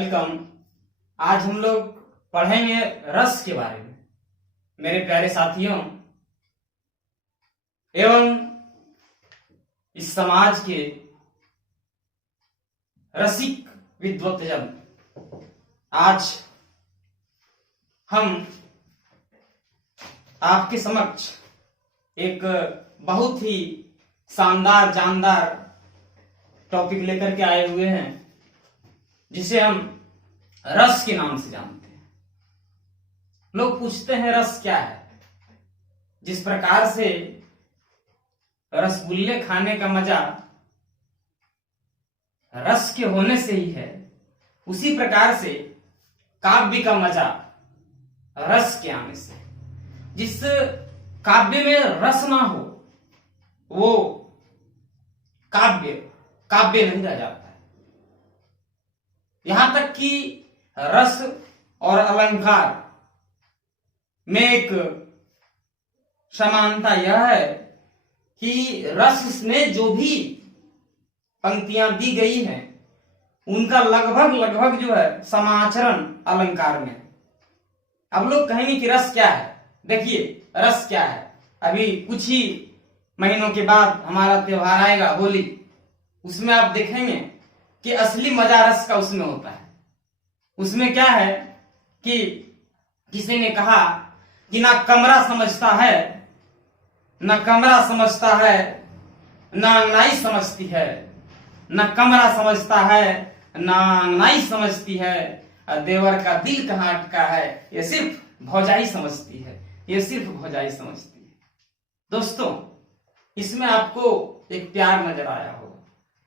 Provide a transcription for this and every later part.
Welcome. आज हम लोग पढ़ेंगे रस के बारे में। मेरे प्यारे साथियों एवं इस समाज के रसिक विद्वत्तजन, आज हम आपके समक्ष एक बहुत ही शानदार जानदार टॉपिक लेकर के आए हुए हैं, जिसे हम रस के नाम से जानते हैं। लोग पूछते हैं रस क्या है। जिस प्रकार से रसगुल्ले खाने का मजा रस के होने से ही है, उसी प्रकार से काव्य का मजा रस के आने से। जिस काव्य में रस ना हो वो काव्य काव्य नहीं रह जाता है। यहां तक कि रस और अलंकार में एक समानता यह है कि रस में जो भी पंक्तियां दी गई हैं उनका लगभग जो है समाचरण अलंकार में। अब लोग कहेंगे कि रस क्या है। देखिए रस क्या है, अभी कुछ ही महीनों के बाद हमारा त्योहार आएगा होली, उसमें आप देखेंगे कि असली मजा रस का उसमें होता है। उसमें क्या है कि किसी ने कहा कि ना कमरा समझता है, ना कमरा समझता है, ना अंगनाई समझती है, ना कमरा समझता है, ना अंगनाई समझती है, देवर का दिल कहाँ अटका है, ये सिर्फ भौजाई समझती है, ये सिर्फ भौजाई समझती है। दोस्तों, इसमें आपको एक प्यार नजर आया होगा,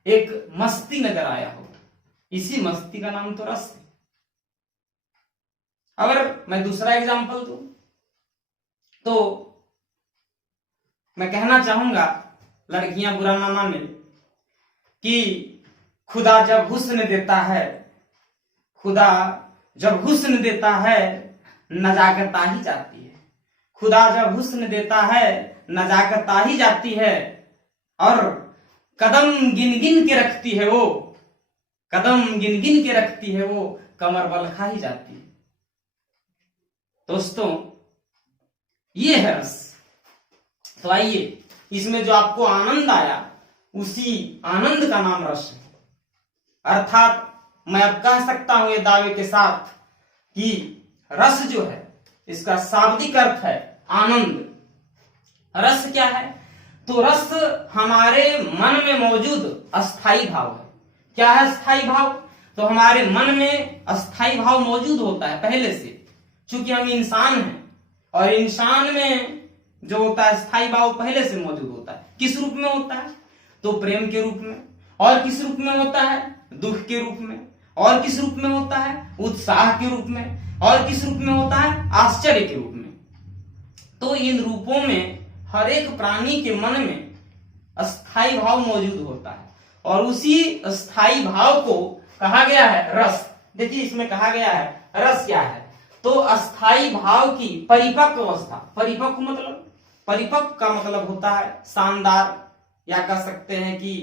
एक मस्ती नजर आया होगा। इसी मस्ती का नाम तो रस है। अगर मैं दूसरा एग्जांपल दूं तो मैं कहना चाहूंगा, लड़कियां बुरा ना माने, कि खुदा जब हुस्न देता है, खुदा जब हुस्न देता है नजाकत आ ही जाती है। खुदा जब हुस्न देता है नजाकत आ ही जाती है, और कदम गिन गिन के रखती है वो, कदम गिन गिन के रखती है वो, कमर बल खा ही जाती है। दोस्तों, ये है रस। तो आइए, इसमें जो आपको आनंद आया उसी आनंद का नाम रस है। अर्थात मैं अब कह सकता हूं ये दावे के साथ कि रस जो है इसका शाब्दिक अर्थ है आनंद। रस क्या है? तो रस हमारे मन में मौजूद अस्थाई भाव है। क्या है अस्थाई भाव? तो हमारे मन में अस्थाई भाव मौजूद होता है पहले से, क्योंकि हम इंसान हैं और इंसान में जो होता है स्थायी भाव पहले से मौजूद होता है। किस रूप में होता है? तो प्रेम के रूप में। और किस रूप में होता है? दुख के रूप में। और किस रूप में होता है? उत्साह के रूप में। और किस रूप में होता है? आश्चर्य के रूप में। तो इन रूपों में हर एक प्राणी के मन में अस्थाई भाव मौजूद होता है, और उसी अस्थाई भाव को कहा गया है रस। देखिए इसमें कहा गया है रस क्या है? तो अस्थाई भाव की परिपक्व अवस्था। परिपक्व मतलब, परिपक्व का मतलब होता है शानदार, या कह सकते हैं कि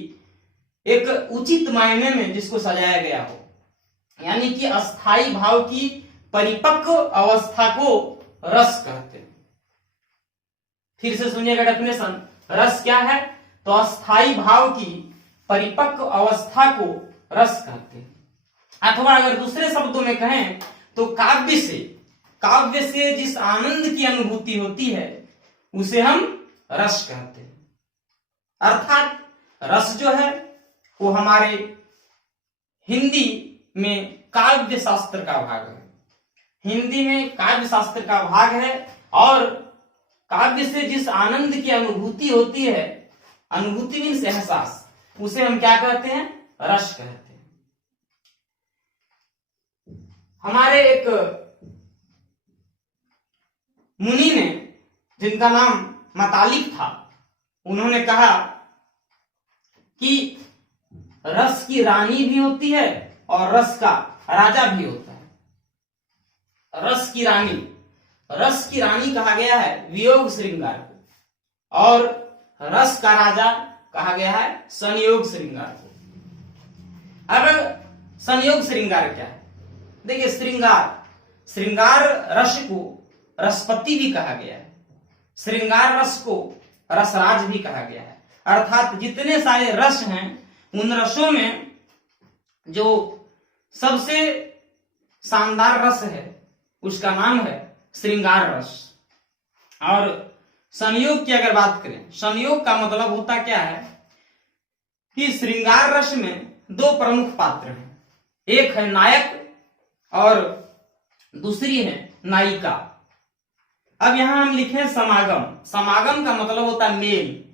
एक उचित मायने में जिसको सजाया गया हो, यानी कि अस्थाई भाव की परिपक्व अवस्था को रस कहते हैं। फिर से सुनिएगा डेफिनेशन, रस क्या है? तो अस्थाई भाव की परिपक्व अवस्था को रस कहते हैं। अथवा अगर दूसरे शब्दों में कहें तो काव्य से जिस आनंद की अनुभूति होती है उसे हम रस कहते हैं। अर्थात रस जो है वो हमारे हिंदी में काव्य शास्त्र का भाग है। हिंदी में काव्य शास्त्र का भाग है, और काव्य से जिस आनंद की अनुभूति होती है, अनुभूति मीन्स एहसास, उसे हम क्या कहते हैं? रस कहते हैं। हमारे एक मुनि ने, जिनका नाम मतालिक था, उन्होंने कहा कि रस की रानी भी होती है और रस का राजा भी होता है। रस की रानी कहा गया है वियोग श्रृंगार को, और रस का राजा कहा गया है संयोग श्रृंगार को। अब संयोग श्रृंगार क्या है? देखिए श्रृंगार, श्रृंगार रस को रसपति भी कहा गया है, श्रृंगार रस को रसराज भी कहा गया है। अर्थात जितने सारे रस हैं उन रसों में जो सबसे शानदार रस है उसका नाम है श्रृंगार रस। और संयोग की अगर बात करें, संयोग का मतलब होता क्या है कि श्रृंगार रस में दो प्रमुख पात्र हैं, एक है नायक और दूसरी है नायिका। अब यहां हम लिखे समागम, समागम का मतलब होता है मेल,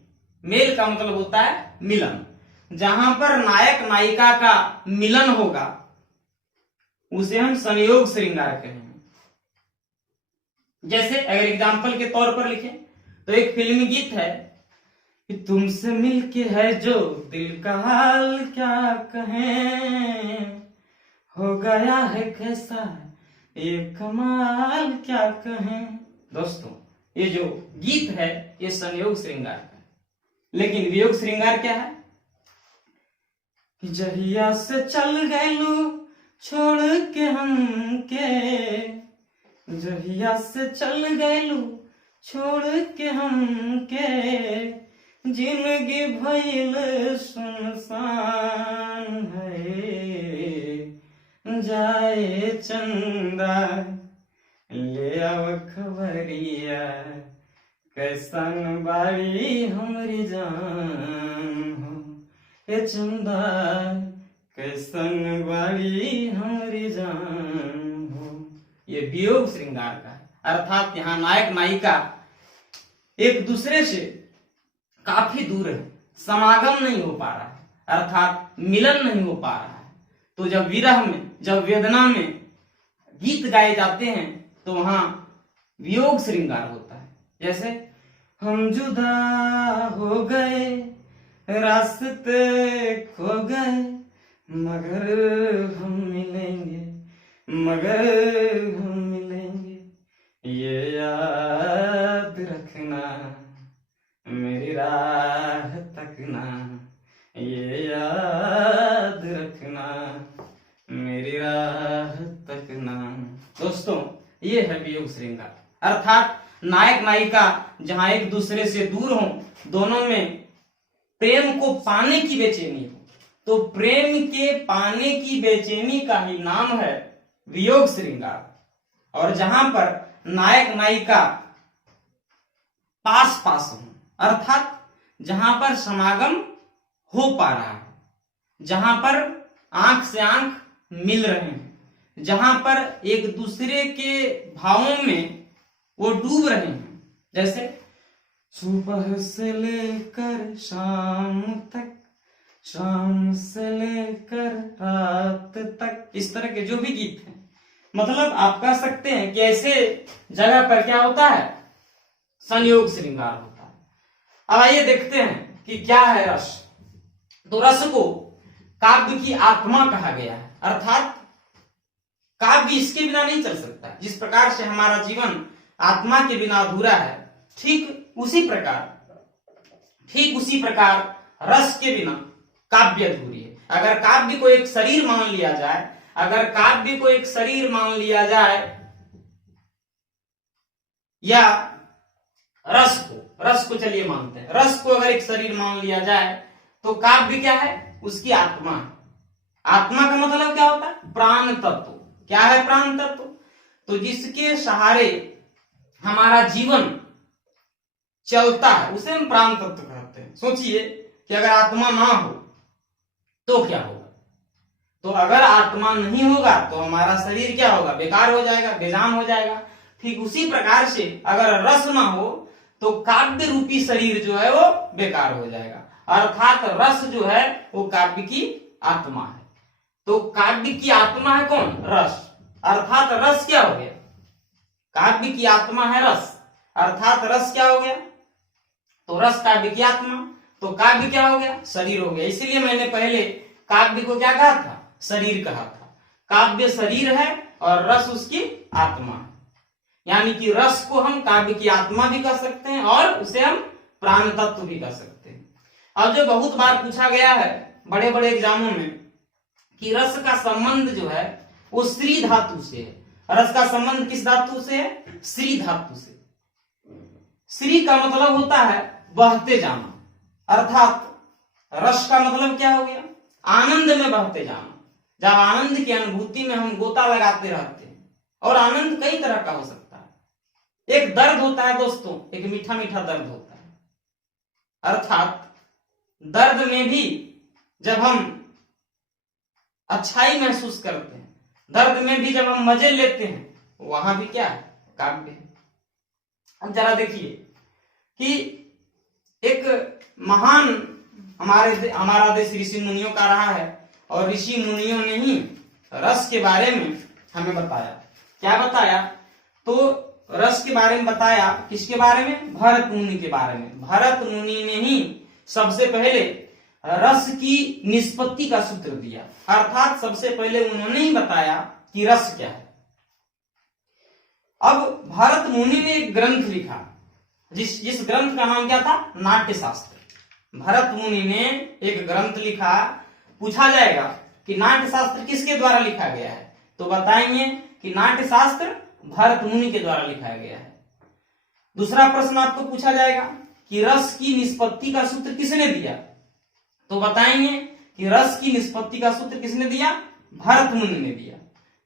मेल का मतलब होता है मिलन। जहां पर नायक नायिका का मिलन होगा उसे हम संयोग श्रृंगार कहेंगे। जैसे अगर एग्जाम्पल के तौर पर लिखें तो एक फिल्मी गीत है कि तुमसे मिलके है जो दिल का हाल क्या कहें, हो गया है कैसा ये कमाल क्या कहें। दोस्तों ये जो गीत है ये संयोग श्रृंगार का है, लेकिन वियोग श्रृंगार क्या है कि जहिया से चल गए छोड़ के हमके, जहिया से चल गए छोड़ के हमके, जिंदगी भइल सुनसान है, जाए चंदा ले आव खबरिया, कैसन बारी हमरी जान हो, ए चंदा कैसन बारी हमरी जान हो। ये वियोग श्रृंगार का है। अर्थात यहाँ नायक नायिका एक दूसरे से काफी दूर है, समागम नहीं हो पा रहा है, अर्थात मिलन नहीं हो पा रहा है। तो जब विरह में, जब वेदना में गीत गाए जाते हैं तो वहां वियोग श्रृंगार होता है। जैसे हम जुदा हो गए, रास्ते खो गए, मगर हम मिलेंगे, मगर हम मिलेंगे, ये याद रखना, मेरी राह तकना, ये याद रखना, मेरी राह तकना। दोस्तों ये है वियोग श्रृंगार। अर्थात नायक नायिका जहां एक दूसरे से दूर हों, दोनों में प्रेम को पाने की बेचैनी हो, तो प्रेम के पाने की बेचैनी का ही नाम है वियोग श्रृंगार। और जहां पर नायक नायिका पास पास हो, अर्थात जहां पर समागम हो पा रहा है, जहां पर आंख से आंख मिल रहे हैं, जहां पर एक दूसरे के भावों में वो डूब रहे हैं। जैसे सुबह से लेकर शाम तक, शाम से लेकर रात तक, इस तरह के जो भी गीत हैं, मतलब आप कह सकते हैं कि ऐसे जगह पर क्या होता है, संयोग श्रृंगार होता है। अब आइए देखते हैं कि क्या है रस। तो रस को काव्य की आत्मा कहा गया है, अर्थात काव्य इसके बिना नहीं चल सकता। जिस प्रकार से हमारा जीवन आत्मा के बिना अधूरा है, ठीक उसी प्रकार रस के बिना काव्य अधूरी है। अगर काव्य को एक शरीर मान लिया जाए, अगर काव्य को एक शरीर मान लिया जाए, या रस को चलिए मानते हैं, रस को अगर एक शरीर मान लिया जाए तो काव्य क्या है, उसकी आत्मा है। आत्मा का मतलब क्या होता है, प्राण तत्व। क्या है प्राण तत्व? तो जिसके सहारे हमारा जीवन चलता है उसे हम प्राण तत्व कहते हैं। सोचिए कि अगर आत्मा ना हो तो क्या होगा। तो अगर आत्मा नहीं होगा तो हमारा शरीर क्या होगा, बेकार हो जाएगा, बेजान हो जाएगा। ठीक उसी प्रकार से अगर रस ना हो तो काव्य रूपी शरीर जो है वो बेकार हो जाएगा। अर्थात रस जो है वो काव्य की आत्मा है। तो काव्य की आत्मा है कौन, रस। अर्थात रस क्या हो गया, काव्य की आत्मा है रस, अर्थात रस क्या हो गया, तो रस काव्य की आत्मा, तो काव्य क्या हो गया, शरीर हो गया। इसीलिए मैंने पहले काव्य को क्या कहा था, शरीर कहा था। काव्य शरीर है और रस उसकी आत्मा है। यानी कि रस को हम काव्य की आत्मा भी कह सकते हैं और उसे हम प्राण तत्व भी कह सकते हैं। अब जो बहुत बार पूछा गया है बड़े बड़े एग्जामों में कि रस का संबंध जो है वो श्री धातु से है। रस का संबंध किस धातु से है? श्री धातु से। श्री का मतलब होता है बहते जाना, अर्थात रस का मतलब क्या हो गया? आनंद में बहते जाना। जब आनंद की अनुभूति में हम गोता लगाते रहते हैं, और आनंद कई तरह का हो सकता है। एक दर्द होता है दोस्तों, एक मीठा मीठा दर्द होता है, अर्थात दर्द में भी जब हम अच्छाई महसूस करते हैं, दर्द में भी जब हम मजे लेते हैं, वहां भी क्या है? काव्य है। अब जरा देखिए कि एक महान हमारा देश ऋषि मुनियों का रहा है, और ऋषि मुनियों ने ही रस के बारे में हमें बताया। क्या बताया? तो रस के बारे में बताया। किसके बारे में? भरत मुनि के बारे में। भरत मुनि ने ही सबसे पहले रस की निष्पत्ति का सूत्र दिया, अर्थात सबसे पहले उन्होंने ही बताया कि रस क्या है। अब भरत मुनि ने एक ग्रंथ लिखा, जिस ग्रंथ का नाम क्या था? नाट्य शास्त्र। भरत मुनि ने एक ग्रंथ लिखा। पूछा जाएगा कि नाट्य शास्त्र किसके द्वारा लिखा गया है, तो बताएंगे कि नाट्य शास्त्र भरत मुनि के द्वारा लिखा गया है। दूसरा प्रश्न आपको पूछा जाएगा कि रस की निष्पत्ति का सूत्र किसने दिया, तो बताएंगे कि रस की निष्पत्ति का सूत्र किसने दिया? भरत मुनि ने दिया।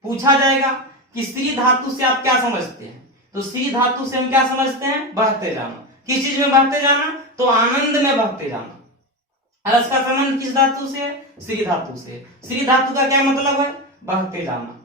पूछा जाएगा कि स्त्री धातु से आप क्या समझते हैं, तो स्त्री धातु से हम क्या समझते हैं? बहते जाना। किस चीज में बहते जाना? तो आनंद में बहते जाना। रस का संबंध किस धातु से है? श्री धातु से। श्री धातु का क्या मतलब है? बहते जाना।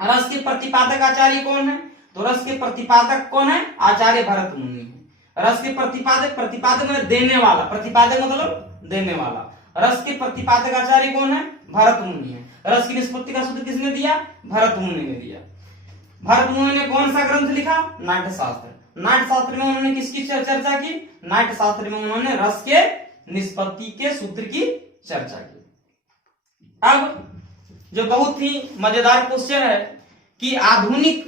रस के प्रतिपादक आचार्य कौन है? तो रस के प्रतिपादक कौन है? आचार्य भरत मुनि है। रस के प्रतिपादक मतलब देने वाला, प्रतिपादक मतलब देने वाला। रस के प्रतिपादक आचार्य कौन है? भरत मुनि है। रस की निष्पत्ति का सूत्र किसने दिया? भरत मुनि ने दिया। भरत मुनि ने कौन सा ग्रंथ लिखा? नाट्य शास्त्र। नाट्य शास्त्र में उन्होंने किसकी चर्चा की? नाट्य शास्त्र में उन्होंने रस के निष्पत्ति के सूत्र की चर्चा की। अब जो बहुत ही मजेदार क्वेश्चन है कि आधुनिक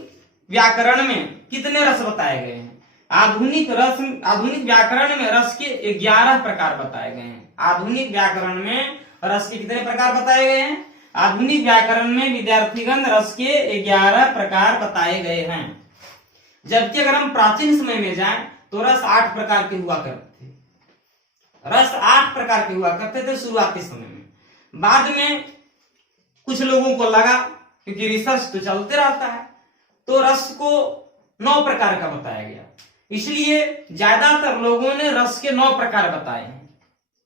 व्याकरण में कितने रस बताए गए हैं? आधुनिक व्याकरण में रस के 11 प्रकार बताए गए हैं। आधुनिक व्याकरण में रस के कितने प्रकार बताए गए हैं? आधुनिक व्याकरण में विद्यार्थीगण रस के 11 प्रकार बताए गए हैं। जबकि अगर हम प्राचीन समय में जाएं तो रस 8 प्रकार के हुआ करते थे। रस 8 प्रकार के हुआ करते थे शुरुआती समय में। बाद में कुछ लोगों को लगा, क्योंकि रिसर्च तो चलते रहता है, तो रस को 9 प्रकार का बताया गया। इसलिए ज्यादातर लोगों ने रस के 9 प्रकार बताए हैं,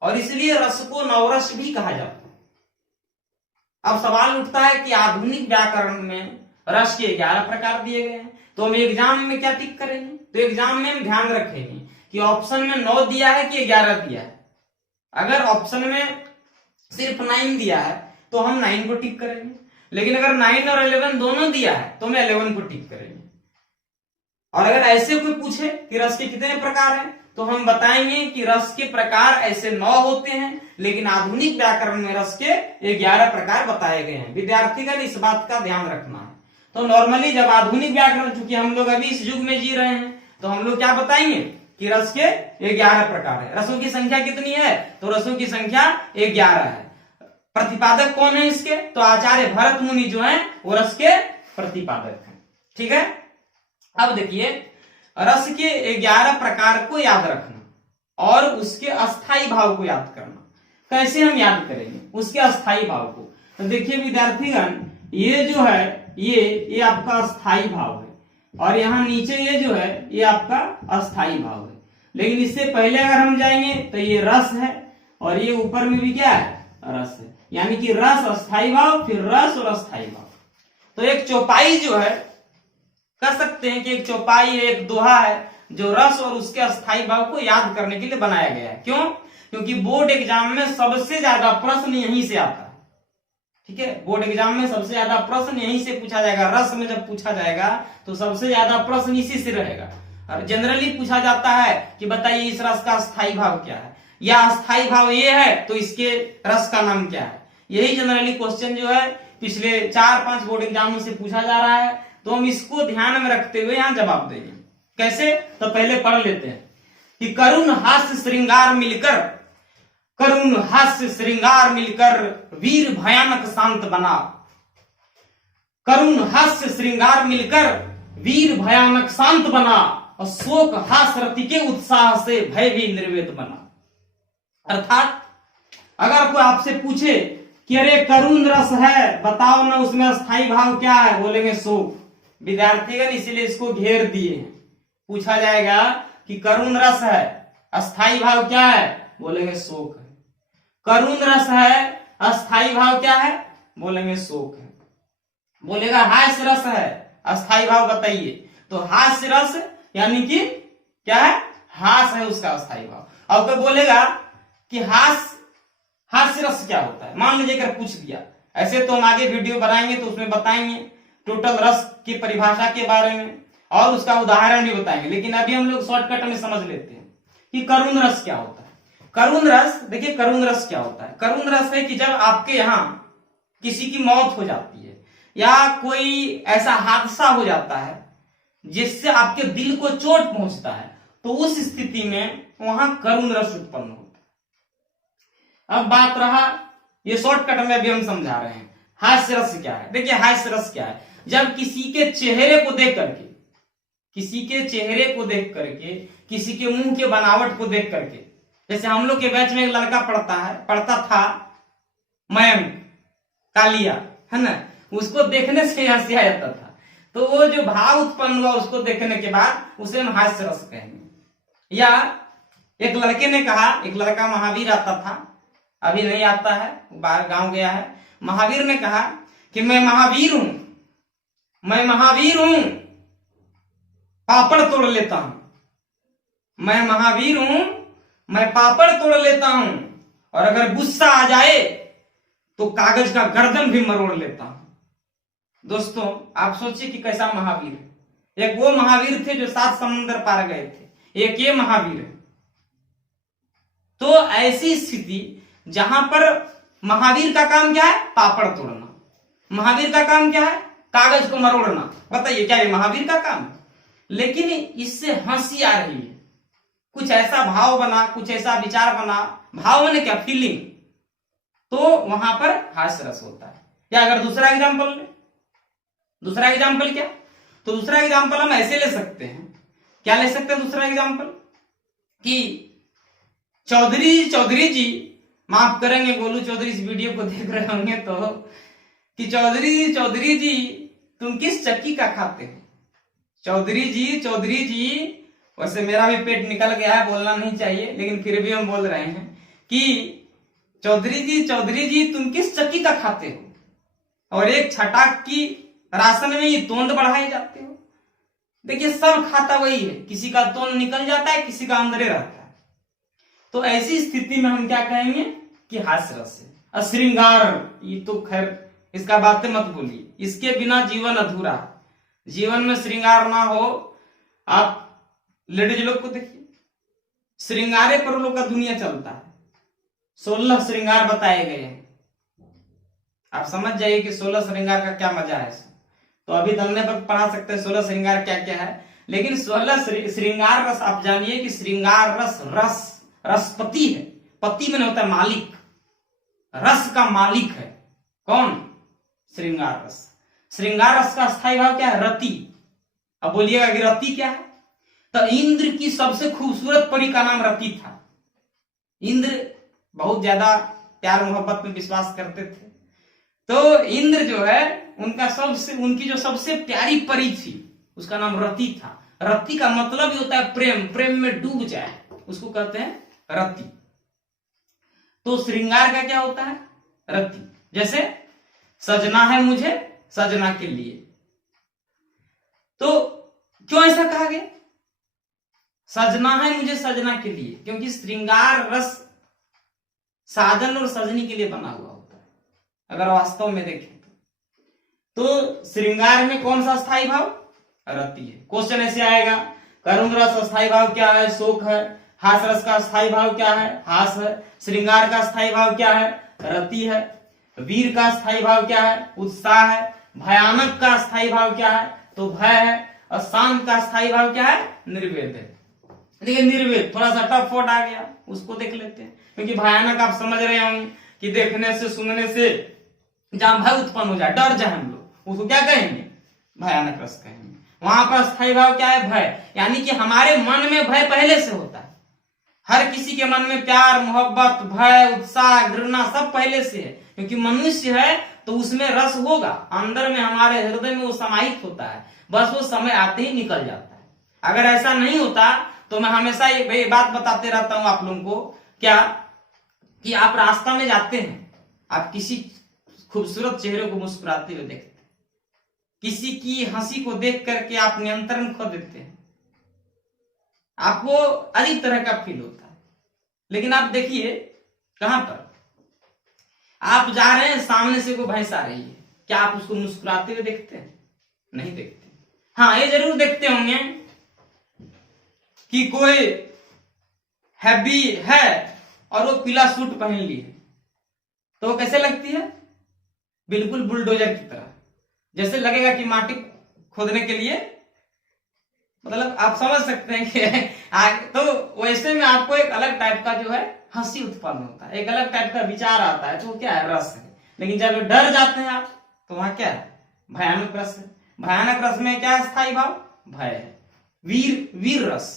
और इसलिए रस को नवरस भी कहा जाता है। अब सवाल उठता है कि आधुनिक व्याकरण में रस के 11 प्रकार दिए गए हैं, तो हम एग्जाम में क्या टिक करेंगे? तो एग्जाम में हम ध्यान रखेंगे कि ऑप्शन में 9 दिया है कि 11 दिया है। अगर ऑप्शन में सिर्फ 9 दिया है तो हम 9 को टिक करेंगे, लेकिन अगर 9 और 11 दोनों दिया है तो हम 11 को टिक करेंगे। और अगर ऐसे कोई पूछे कि रस के कितने प्रकार हैं, तो हम बताएंगे कि रस के प्रकार ऐसे 9 होते हैं, लेकिन आधुनिक व्याकरण में रस के 11 प्रकार बताए गए हैं। विद्यार्थीगण इस बात का ध्यान रखना है। तो नॉर्मली जब आधुनिक व्याकरण, चूंकि हम लोग अभी इस युग में जी रहे हैं, तो हम लोग क्या बताएंगे कि रस के 11 प्रकार है। रसों की संख्या कितनी है? तो रसों की संख्या 11 है। प्रतिपादक कौन है इसके? तो आचार्य भरत मुनि जो है वो रस के प्रतिपादक हैं। ठीक है। अब देखिए, रस के 11 प्रकार को याद रखना और उसके अस्थाई भाव को याद करना। कैसे हम याद करेंगे उसके अस्थाई भाव को? तो देखिए विद्यार्थीगण, ये जो है ये आपका अस्थाई भाव है, और यहाँ नीचे ये जो है ये आपका अस्थाई भाव है। लेकिन इससे पहले अगर हम जाएंगे तो ये रस है, और ये ऊपर में भी क्या है? रस है। यानी कि रस अस्थाई भाव, फिर रस और अस्थाई भाव। तो एक चौपाई जो है, कह सकते हैं कि एक चौपाई, एक दोहा है जो रस और उसके अस्थाई भाव को याद करने के लिए बनाया गया है। क्यों? क्योंकि बोर्ड एग्जाम में सबसे ज्यादा प्रश्न यहीं से आता है। ठीक है, बोर्ड एग्जाम में सबसे ज्यादा प्रश्न यहीं से पूछा जाएगा। रस में जब पूछा जाएगा तो सबसे ज्यादा प्रश्न इसी से रहेगा। और जनरली पूछा जाता है कि बताइए इस रस का अस्थाई भाव क्या है, या अस्थाई भाव ये है तो इसके रस का नाम क्या है। यही जनरली क्वेश्चन जो है पिछले 4-5 बोर्ड एग्जामों से पूछा जा रहा है। तो हम इसको ध्यान में रखते हुए यहाँ जवाब देंगे। कैसे? तो पहले पढ़ लेते हैं कि करुण हास्य श्रृंगार मिलकर, करुण हास्य श्रृंगार मिलकर वीर भयानक शांत बना। करुण हास्य श्रृंगार मिलकर वीर भयानक शांत बना, और शोक हास रति के उत्साह से भय भी निर्वेद बना। अर्थात अगर कोई आपसे पूछे कि अरे करुण रस है, बताओ ना उसमें अस्थाई भाव क्या है, बोलेंगे शोक। विद्यार्थीगण इसलिए इसको घेर दिए हैं। पूछा जाएगा कि करुण रस है, अस्थाई भाव क्या है, बोलेंगे शोक है। करुण रस है, अस्थाई भाव क्या है, बोलेंगे शोक है। बोलेगा हास्य रस है, अस्थाई भाव बताइए, तो हास्य रस यानी कि क्या है, हास है उसका अस्थाई भाव। अब कोई बोलेगा कि हास्य रस क्या होता है, मान लीजिए अगर पूछ दिया, ऐसे तो हम आगे वीडियो बनाएंगे तो उसमें बताएंगे टोटल रस की परिभाषा के बारे में और उसका उदाहरण भी बताएंगे, लेकिन अभी हम लोग शॉर्टकट में समझ लेते हैं कि करुण रस क्या होता है। करुण रस, देखिए करुण रस क्या होता है। करुण रस है कि जब आपके यहाँ किसी की मौत हो जाती है या कोई ऐसा हादसा हो जाता है जिससे आपके दिल को चोट पहुंचता है, तो उस स्थिति में वहां करुण रस उत्पन्न होता है। अब बात रहा, ये शॉर्टकट में भी हम समझा रहे हैं हास्य रस क्या है। देखिए हास्य रस क्या है, जब किसी के चेहरे को देख करके, किसी के चेहरे को देख करके, किसी के मुंह के बनावट को देख करके, जैसे हम लोग के बैच में एक लड़का पढ़ता था मयंक कालिया, है ना, उसको देखने से हंसी आ जाता था, तो वो जो भाव उत्पन्न हुआ उसको देखने के बाद उसे हम हास्य रस कहेंगे। या एक लड़के ने कहा, एक लड़का महावीर आता था, अभी नहीं आता है, बाहर गांव गया है। महावीर ने कहा कि मैं महावीर हूं, मैं महावीर हूं, पापड़ तोड़ लेता हूं, मैं महावीर हूं, मैं पापड़ तोड़ लेता हूं, और अगर गुस्सा आ जाए तो कागज का गर्दन भी मरोड़ लेता हूं। दोस्तों आप सोचिए कि कैसा महावीर है। एक वो महावीर थे जो 7 समुद्र पार गए थे, एक ये महावीर है। तो ऐसी स्थिति जहां पर महावीर का काम क्या है, पापड़ तोड़ना, महावीर का काम क्या है, कागज को मरोड़ना, बताइए क्या ये महावीर का काम है? लेकिन इससे हंसी आ रही है, कुछ ऐसा भाव बना, कुछ ऐसा विचार बना, भाव मैंने क्या, फीलिंग, तो वहां पर हास्य रस होता है। या अगर दूसरा एग्जाम्पल ले, दूसरा एग्जाम्पल क्या, तो दूसरा एग्जाम्पल हम ऐसे ले सकते हैं, क्या ले सकते हैं दूसरा एग्जाम्पल, कि चौधरी जी, माफ करेंगे गोलू चौधरी इस वीडियो को देख रहे होंगे तो, कि चौधरी जी तुम किस चक्की का खाते हो। चौधरी जी, वैसे मेरा भी पेट निकल गया है, बोलना नहीं चाहिए, लेकिन फिर भी हम बोल रहे हैं कि चौधरी जी तुम किस चक्की का खाते हो, और एक छटाक की राशन में ये तोंद बढ़ाए जाते हो। देखिए सब खाता वही है, किसी का तोंद निकल जाता है, किसी का अंदर रहता है। तो ऐसी स्थिति में हम क्या कहेंगे कि हास्य रस है। श्रृंगार, ये तो खैर इसका बातें मत बोलिए, इसके बिना जीवन अधूरा है। जीवन में श्रृंगार ना हो, आप लेडीज लोग को देखिए, श्रृंगारे पर लोग का दुनिया चलता है। 16 श्रृंगार बताए गए हैं, आप समझ जाइए कि 16 श्रृंगार का क्या मजा है। तो अभी दलने पर पढ़ा सकते हैं 16 श्रृंगार क्या क्या है, लेकिन 16 श्रृंगार रस आप जानिए कि श्रृंगार रस रसपति है। पति में होता है मालिक, रस का मालिक है कौन, श्रृंगार रस। श्रृंगार रस का स्थायी भाव क्या है, रति। अब बोलिएगा कि रति क्या है, तो इंद्र की सबसे खूबसूरत परी का नाम रति था। इंद्र बहुत ज्यादा प्यार मोहब्बत में विश्वास करते थे, तो इंद्र जो है उनकी जो सबसे प्यारी परी थी उसका नाम रति था। रति का मतलब ही होता है प्रेम, प्रेम में डूब जाए, उसको कहते हैं रति। तो श्रृंगार का क्या होता है, रति। जैसे सजना है मुझे सजना के लिए, तो क्यों ऐसा कहा गया, सजना है मुझे सजना के लिए, क्योंकि श्रृंगार रस साजन और सजनी के लिए बना हुआ होता है। अगर वास्तव में देखें तो श्रृंगार में कौन सा स्थायी भाव, रति है। क्वेश्चन ऐसे आएगा, करुण रस स्थायी भाव क्या है, शोक है। हास रस का स्थायी भाव क्या है, हास है। श्रृंगार का स्थायी भाव क्या है, रति है। वीर का स्थायी भाव क्या है, उत्साह है। भयानक का स्थायी भाव क्या है, तो भय है। और शांत का स्थायी भाव क्या है, निर्वेद है। लेकिन निर्वेद थोड़ा सा टफ वर्ड आ गया, उसको देख लेते हैं, क्योंकि भयानक आप समझ रहे होंगे कि देखने से सुनने से जहां भय उत्पन्न हो जाए, डर जाए हम लोग, उसको क्या कहेंगे? भयानक रस कहेंगे। वहां पर अस्थाई भाव क्या है? भय। यानी कि हमारे मन में भय पहले से होता है। हर किसी के मन में प्यार, मोहब्बत, भय, उत्साह, घृणा सब पहले से है, क्योंकि मनुष्य है तो उसमें रस होगा, अंदर में हमारे हृदय में वो समाहित होता है, बस वो समय आते ही निकल जाता है। अगर ऐसा नहीं होता तो मैं हमेशा ये बात बताते रहता हूं आप लोगों को, क्या कि आप रास्ता में जाते हैं, आप किसी खूबसूरत चेहरे को मुस्कुराते हुए देखते हैं, किसी की हंसी को देख करके आप नियंत्रण खो देते हैं, आपको अजीब तरह का फील होता है। लेकिन आप देखिए कहां पर आप जा रहे हैं, सामने से कोई भैंस आ रही है, क्या आप उसको मुस्कुराते हुए देखते हैं? नहीं देखते। हाँ, ये जरूर देखते होंगे कि कोई हैवी है और वो पीला सूट पहन ली है, तो वो कैसे लगती है? बिल्कुल बुलडोजर की तरह, जैसे लगेगा कि माटी खोदने के लिए, मतलब आप समझ सकते हैं कि तो वैसे में आपको एक अलग टाइप का जो है हंसी उत्पन्न होता है, एक अलग टाइप का विचार आता है, तो क्या है? रस है। लेकिन जब डर जाते हैं आप, तो वहां क्या है? भयानक रस है। भयानक रस में क्या है? स्थायी भाव भय है। वीर रस।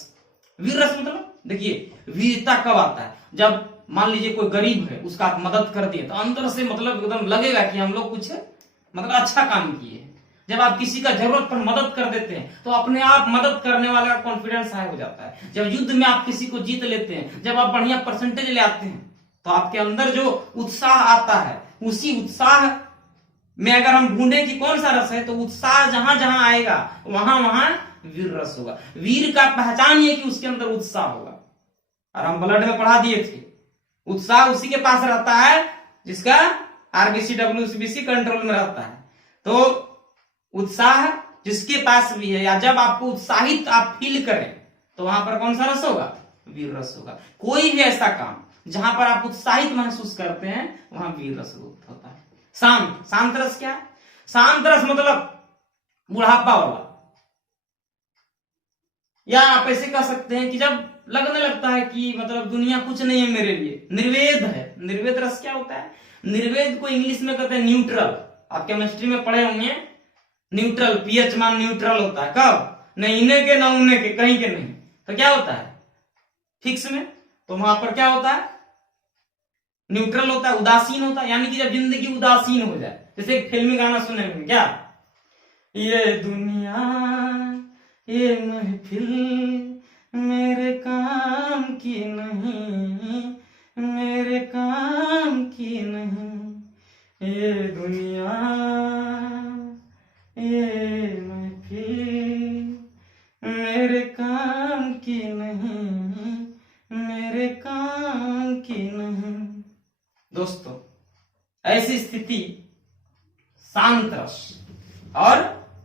वीर रस मतलब देखिए, वीरता कब आता है? जब मान लीजिए कोई गरीब है, उसका आप मदद कर दिए, तो अंदर से मतलब एकदम लगेगा कि हम लोग कुछ मतलब अच्छा काम किए। जब आप किसी का जरूरत पर मदद कर देते हैं, तो अपने आप मदद करने वाला का कॉन्फिडेंस हाई हो जाता है। जब युद्ध में आप किसी को जीत लेते हैं, जब आप बढ़िया परसेंटेज ले आते हैं, तो आपके अंदर जो उत्साह आता है, उसी उत्साह में अगर हम ढूंढे कि कौन सा रस है, तो उत्साह जहां जहां आएगा वहां वहां वीर रस होगा। वीर का पहचान ये कि उसके अंदर उत्साह होगा। और हम ब्लड में पढ़ा दिए थे, उत्साह उसी के पास रहता है जिसका आरबीसी डब्ल्यूबीसी कंट्रोल में रहता है। तो उत्साह जिसके पास भी है, या जब आपको उत्साहित आप फील करें, तो वहां पर कौन सा रस होगा? वीर रस होगा। कोई भी ऐसा काम जहां पर आप उत्साहित महसूस करते हैं, वहां वीर रस होता है। शांत रस क्या है? शांत रस मतलब बुढ़ापा वाला, या आप ऐसे कह सकते हैं कि जब लगने लगता है कि मतलब दुनिया कुछ नहीं है मेरे लिए, निर्वेद है। निर्वेद रस क्या होता है? निर्वेद को इंग्लिश में कहते हैं न्यूट्रल। आप केमिस्ट्री में पढ़े होंगे, न्यूट्रल, पीएच मान न्यूट्रल होता है। कब? न इन्हें के न उन्हें के, कहीं के नहीं। तो क्या होता है? फिक्स में। तो वहां पर क्या होता है? न्यूट्रल होता है, उदासीन होता है। यानी कि जब जिंदगी उदासीन हो जाए, जैसे एक फिल्मी गाना सुने होंगे, क्या? ये दुनिया ये महफिल मेरे काम की नहीं, मेरे काम की नहीं, ये दुनिया ये महफिल मेरे काम की नहीं, मेरे काम की नहीं। दोस्तों, ऐसी स्थिति शांत रस और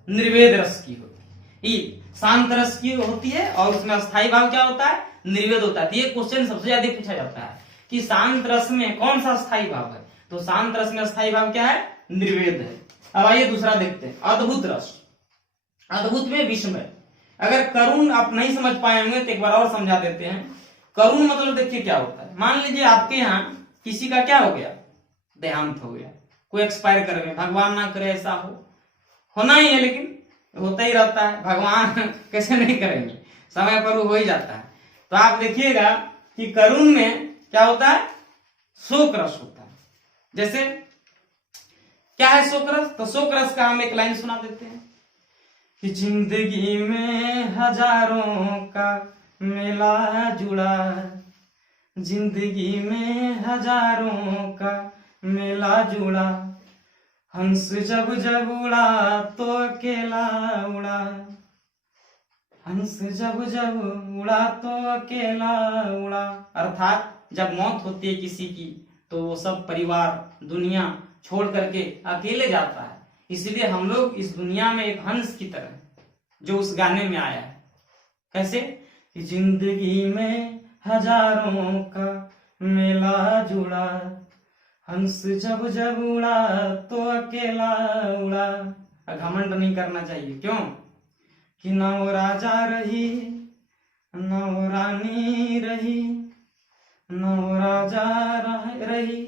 निर्वेद रस की होती है। शांत रस की होती है और उसमें अस्थाई भाव क्या होता है? निर्वेद होता है। ये क्वेश्चन सबसे ज्यादा पूछा जाता है कि शांत रस में कौन सा अस्थाई भाव है? तो शांत रस में अस्थाई भाव क्या है? निर्वेद है। अब आइए दूसरा देखते हैं, अद्भुत रस। अद्भुत में विस्मय। अगर करुण आप नहीं समझ पाए होंगे तो एक बार और समझा देते हैं। करुण मतलब देखिए क्या होता है। मान लीजिए आपके यहाँ किसी का क्या हो गया? देहांत हो गया, कोई एक्सपायर कर गया, भगवान ना करे ऐसा होना ही है, लेकिन होता ही रहता है, भगवान कैसे नहीं करेंगे, समय पर वो हो ही जाता है। तो आप देखिएगा कि करुण में क्या होता है? शोक रस होता है। जैसे क्या है शोक रस? तो शोक रस का हम एक लाइन सुना देते हैं कि जिंदगी में हजारों का मेला जुड़ा, जिंदगी में हजारों का मेला जुड़ा, हंस जब जब उड़ा तो अकेला उड़ा, हंस जब जब उड़ा तो अकेला उड़ा। अर्थात जब मौत होती है किसी की, तो वो सब परिवार दुनिया छोड़ करके अकेले जाता है। इसलिए हम लोग इस दुनिया में एक हंस की तरह, जो उस गाने में आया है, कैसे? जिंदगी में हजारों का मेला जुड़ा, हंस जब जब उड़ा तो अकेला उड़ा। घमंड नहीं करना चाहिए। क्यों? कि न वो राजा रही, न वो रानी रही, न वो राजा रही,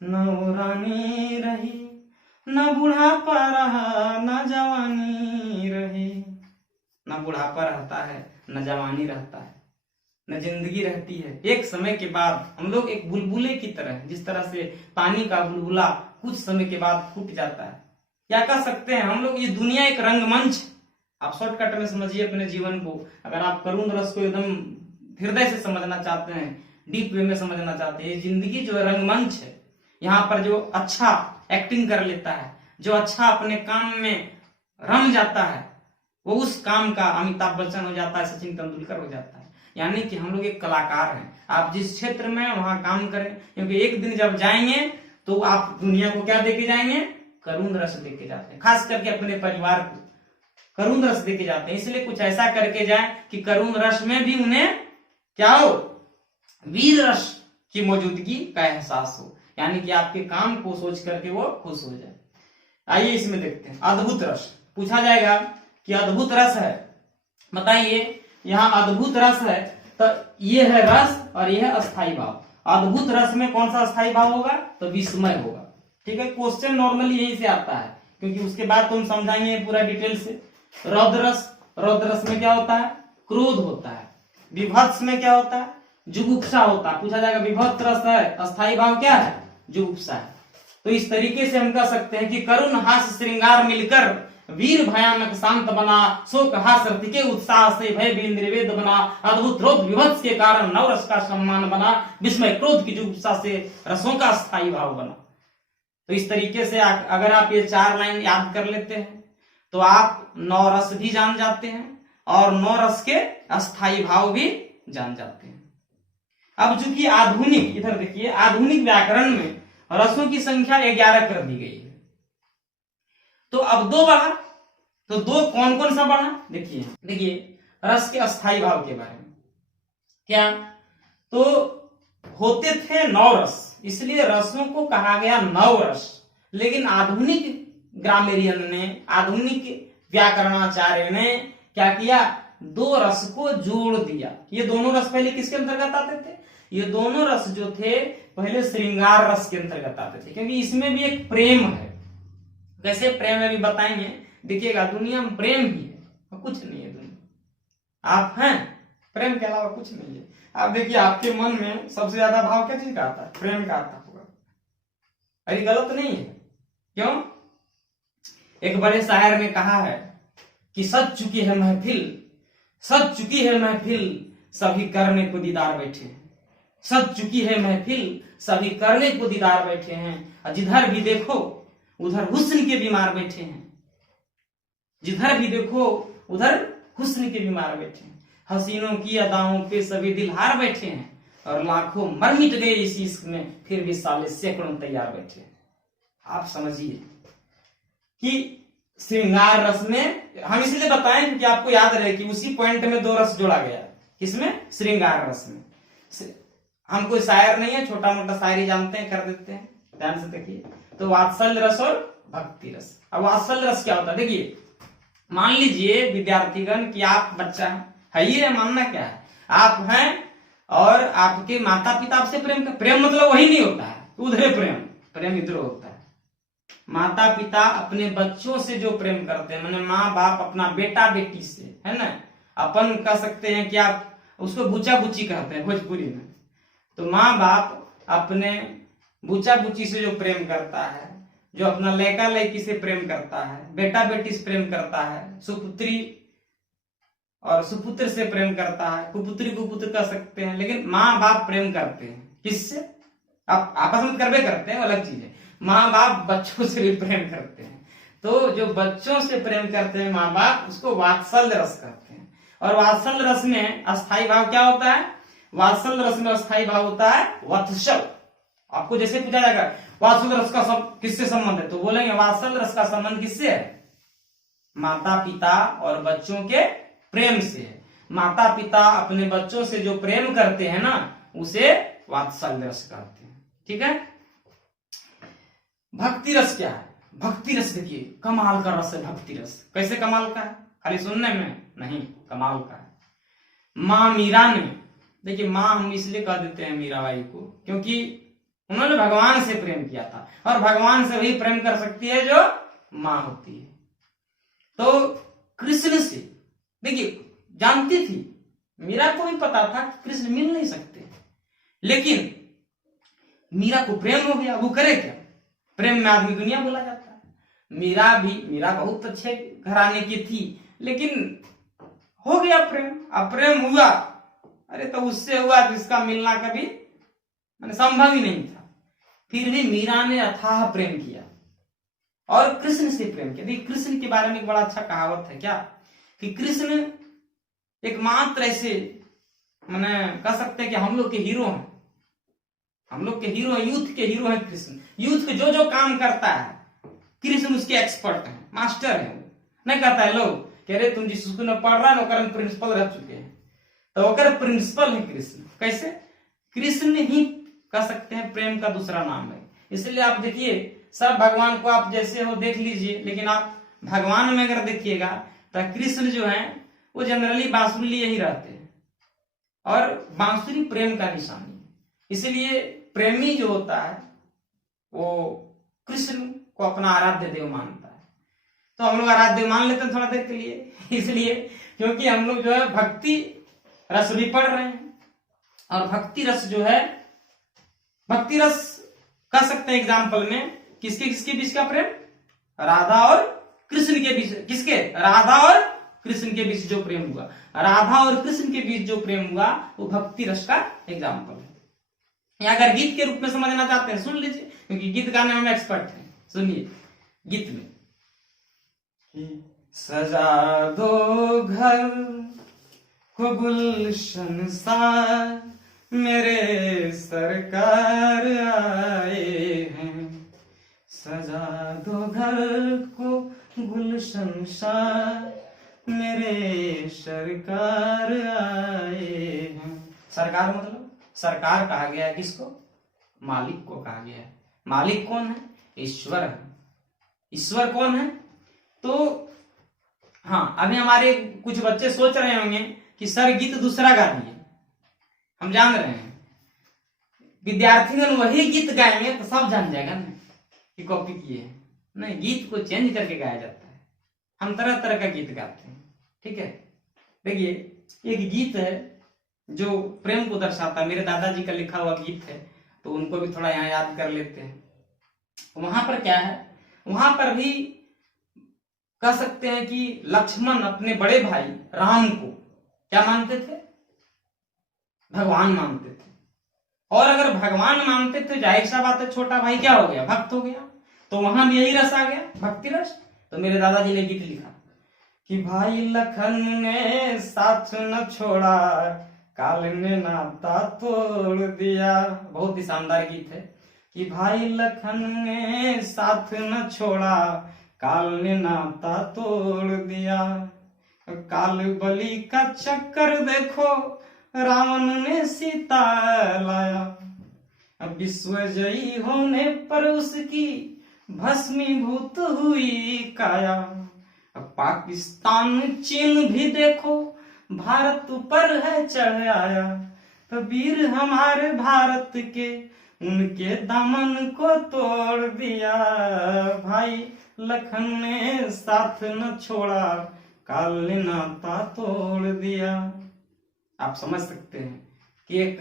न वो रानी रही, न बुढ़ापा रहा न जवानी रहे, न बुढ़ापा रहता है न जवानी रहता है न जिंदगी रहती है। एक समय के बाद हम लोग एक बुलबुले की तरह, जिस तरह से पानी का बुलबुला कुछ समय के बाद फूट जाता है, क्या कह सकते हैं हम लोग, ये दुनिया एक रंगमंच। आप शॉर्टकट में समझिए अपने जीवन को। अगर आप करुण रस को एकदम हृदय से समझना चाहते हैं, डीप वे में समझना चाहते हैं, ये जिंदगी जो रंगमंच है, यहाँ पर जो अच्छा एक्टिंग कर लेता है, जो अच्छा अपने काम में रम जाता है, वो उस काम का अमिताभ बच्चन हो जाता है, सचिन तेंदुलकर हो जाता है। यानी कि हम लोग एक कलाकार हैं। आप जिस क्षेत्र में वहां काम करें, क्योंकि एक दिन जब जाएंगे तो आप दुनिया को क्या देके जाएंगे, करुण रस देके जाते हैं। खास करके अपने परिवार को करुण रस देके जाते हैं। इसलिए कुछ ऐसा करके जाए कि करुण रस में भी उन्हें क्या हो, वीर रस की मौजूदगी का एहसास हो, यानी कि आपके काम को सोच करके वो खुश हो जाए। आइए इसमें देखते हैं। अद्भुत रस पूछा जाएगा कि अद्भुत रस है, बताइए। यहाँ अद्भुत रस है तो ये है रस और ये है अस्थाई भाव। अद्भुत रस में कौन सा अस्थाई भाव होगा, तो विस्मय होगा। ठीक है, क्वेश्चन नॉर्मली यही से आता है, क्योंकि उसके बाद तो हम समझाएंगे पूरा डिटेल से। रौद्र रस, रौद्र रस में क्या होता है, क्रोध होता है। विभत्स में क्या होता है, जुगुप्सा होता है। पूछा जाएगा विभत्स रस है, अस्थाई भाव क्या है, जुगुप्सा है। तो इस तरीके से हम कह सकते हैं कि करुण हास्य श्रृंगार मिलकर वीर भयानक शांत बना, शोक हास रति के उत्साह से भय भी निर्वेद बना, अद्भुत रोध विभत्स के कारण नवरस का सम्मान बना, विस्मय क्रोध की जुगुप्सा से रसों का स्थायी भाव बना। तो इस तरीके से अगर आप ये 4 लाइन याद कर लेते हैं तो आप 9 रस भी जान जाते हैं और 9 रस के अस्थाई भाव भी जान जाते हैं। अब चूंकि आधुनिक, इधर देखिए, आधुनिक व्याकरण में रसों की संख्या 11 कर दी गई है, तो अब 2 बढ़ा, तो 2 कौन कौन सा बढ़ा, देखिए रस के अस्थाई भाव के बारे में क्या, तो होते थे 9 रस, इसलिए रसों को कहा गया 9 रस। लेकिन आधुनिक ग्रामेरियन ने, आधुनिक व्याकरणाचार्य ने क्या किया, 2 रस को जोड़ दिया। ये दोनों रस पहले किसके अंतर्गत आते थे, ये दोनों रस जो थे पहले श्रृंगार रस के अंतर्गत आते थे, क्योंकि इसमें भी एक प्रेम है। कैसे प्रेम है भी बताएंगे, देखिएगा। दुनिया में प्रेम ही है और कुछ नहीं है दुनिया, आप हैं, प्रेम के अलावा कुछ नहीं है। आप देखिए आपके मन में सबसे ज्यादा भाव क्या चीज का आता है, प्रेम का आता होगा। अरे गलत नहीं है, क्यों, एक बड़े शायर ने कहा है कि सज चुकी है महफिल, सज चुकी है महफिल, सभी करने को दीदार बैठे हैं। सज चुकी है महफिल, सभी करने को दीदार बैठे हैं, और जिधर भी देखो उधर हुस्न के बीमार बैठे हैं। जिधर भी देखो उधर हुस्न के बीमार बैठे हैं। हसीनों की अदाओं पे सभी दिल हार बैठे हैं, और लाखों मर मिट गए इस इश्क में, फिर भी साले सैकड़ों तैयार बैठे हैं। आप समझिए कि श्रृंगार रस में, हम इसलिए बताएं क्योंकि आपको याद रहे कि उसी पॉइंट में 2 रस जोड़ा गया। किसमें, श्रृंगार रस में। हम कोई शायर नहीं है, छोटा मोटा शायरी जानते हैं, कर देते हैं, ध्यान से देखिए। तो वात्सल्य रस और भक्ति रस। अब वात्सल्य रस क्या होता है, देखिए मान लीजिए विद्यार्थीगण कि आप बच्चा है, ये मानना क्या है, आप हैं और आपके माता पिता आपसे प्रेम कर, प्रेम मतलब वही नहीं होता है उधरे प्रेम, प्रेम इधर होता है। माता पिता अपने बच्चों से जो प्रेम करते हैं, माने माँ बाप अपना बेटा बेटी से, है ना, अपन कह सकते हैं कि आप उसको बुचा बुची कहते हैं भोजपुरी में। तो माँ बाप अपने बुचा बुची से जो प्रेम करता है, जो अपना लड़का लड़की से प्रेम करता है, बेटा बेटी से प्रेम करता है, सुपुत्री और सुपुत्र से प्रेम करता है, कुपुत्री कुपुत्र कह सकते हैं, लेकिन माँ बाप प्रेम करते हैं किससे, आप आपस में करवे करते हैं, अलग चीज है। माँ बाप बच्चों से भी प्रेम करते हैं, तो जो बच्चों से प्रेम करते हैं माँ बाप, उसको वात्सल्य रस कहते हैं। और वात्सल्य रस में अस्थाई भाव क्या होता है, वात्सल्य रस में अस्थाई भाव होता है वत्सल। आपको जैसे पूछा जाएगा वात्सल्य रस का सब किससे संबंध है, तो बोलेंगे वात्सल्य रस का संबंध किससे है, माता पिता और बच्चों के प्रेम से है। माता पिता अपने बच्चों से जो प्रेम करते हैं ना, उसे वात्सल्य रस कहते हैं। ठीक है। भक्ति रस क्या है, भक्ति रस देखिए कमाल का रस है भक्ति रस। कैसे कमाल का है, खाली सुनने में नहीं, कमाल का है। माँ मीरा ने, देखिए माँ हम इसलिए कह देते हैं मीराबाई को, क्योंकि उन्होंने भगवान से प्रेम किया था, और भगवान से वही प्रेम कर सकती है जो मां होती है। तो कृष्ण से देखिए, जानती थी, मीरा को भी पता था कि कृष्ण मिल नहीं सकते, लेकिन मीरा को प्रेम हो गया, वो करे क्या? प्रेम में आदमी दुनिया बोला जाता है। मीरा बहुत अच्छे घराने की थी, लेकिन हो गया प्रेम। अब प्रेम हुआ, अरे तो उससे हुआ जिसका मिलना कभी मैंने संभव ही नहीं था। फिर भी मीरा ने अथाह प्रेम किया और कृष्ण से प्रेम किया। देखिए, कृष्ण के बारे में एक बड़ा अच्छा कहावत है क्या, कि कृष्ण एकमात्र ऐसे मैंने कह सकते हैं कि हम लोग के हीरो हैं, हम लोग के हीरो हैं, यूथ के हीरो हैं कृष्ण। यूथ के जो जो काम करता है कृष्ण उसके एक्सपर्ट हैं, मास्टर हैं। नहीं कहता है लोग कि अरे तुम जिस स्कूल में पढ़ रहा है ओकर प्रिंसिपल रह चुके हैं, तो ओकर प्रिंसिपल है कृष्ण। कैसे? कृष्ण ही कह सकते हैं प्रेम का दूसरा नाम है। इसलिए आप देखिए, सब भगवान को आप जैसे हो देख लीजिए, लेकिन आप भगवान में अगर देखिएगा तो कृष्ण जो है वो जनरली बांसुरी लिए ही रहते हैं, और बांसुरी प्रेम का निशानी है। इसलिए प्रेमी जो होता है वो कृष्ण को अपना आराध्य देव मानता है। तो हम लोग आराध्य देव मान लेते हैं थोड़ा देर के लिए, इसलिए क्योंकि हम लोग जो है भक्ति रस भी पढ़ रहे हैं, और भक्ति रस जो है, भक्ति रस कह सकते हैं एग्जाम्पल में किसके बीच का प्रेम? राधा और कृष्ण के बीच। किसके? राधा और कृष्ण के बीच जो प्रेम हुआ, राधा और कृष्ण के बीच जो प्रेम हुआ, वो भक्ति रस का एग्जाम्पल है। या अगर गीत के रूप में समझना चाहते हैं सुन लीजिए, क्योंकि गीत गाने में हम एक्सपर्ट हैं। सुनिए गीत में, सजा दो घर को गुलशन सा, मेरे सरकार आए हैं। सजा दो घर को गुलशन सा, मेरे सरकार आए हैं। सरकार मतलब सरकार कहा गया है किसको? मालिक को कहा गया है। मालिक कौन है? ईश्वर है। ईश्वर कौन है? तो हाँ, अभी हमारे कुछ बच्चे सोच रहे होंगे कि सर गीत दूसरा गा दिए, हम जान रहे हैं। विद्यार्थीगण वही गीत गाएंगे तो सब जान जाएगा ना कि कॉपी किए हैं। नहीं, गीत को चेंज करके गाया जाता है। हम तरह तरह का गीत गाते हैं, ठीक है। देखिए, एक गीत है जो प्रेम को दर्शाता है, मेरे दादाजी का लिखा हुआ गीत है, तो उनको भी थोड़ा यहाँ याद कर लेते हैं। वहां पर क्या है? वहां पर भी कह सकते हैं कि लक्ष्मण अपने बड़े भाई राम को क्या मानते थे? भगवान मानते थे। और अगर भगवान मानते थे, जाहिर सा बात है छोटा भाई क्या हो गया? भक्त हो गया। तो वहां भी यही रस आ गया, भक्ति रस। तो मेरे दादाजी ने गीत लिखा कि भाई लखन ने साथ न छोड़ा, काल ने नाता तोड़ दिया। बहुत ही शानदार गीत है कि भाई लखन ने साथ न छोड़ा, काल ने नाता तोड़ दिया। काल बलि का चक्कर देखो, रावण ने सीता लाया। विश्वजयी होने पर उसकी भस्मीभूत हुई काया। पाकिस्तान चीन भी देखो, भारत पर है चढ़ आया। तो वीर हमारे भारत के, उनके दामन को तोड़ दिया। भाई लखन ने साथ न छोड़ा, काल ने नाता तोड़ दिया। आप समझ सकते हैं कि एक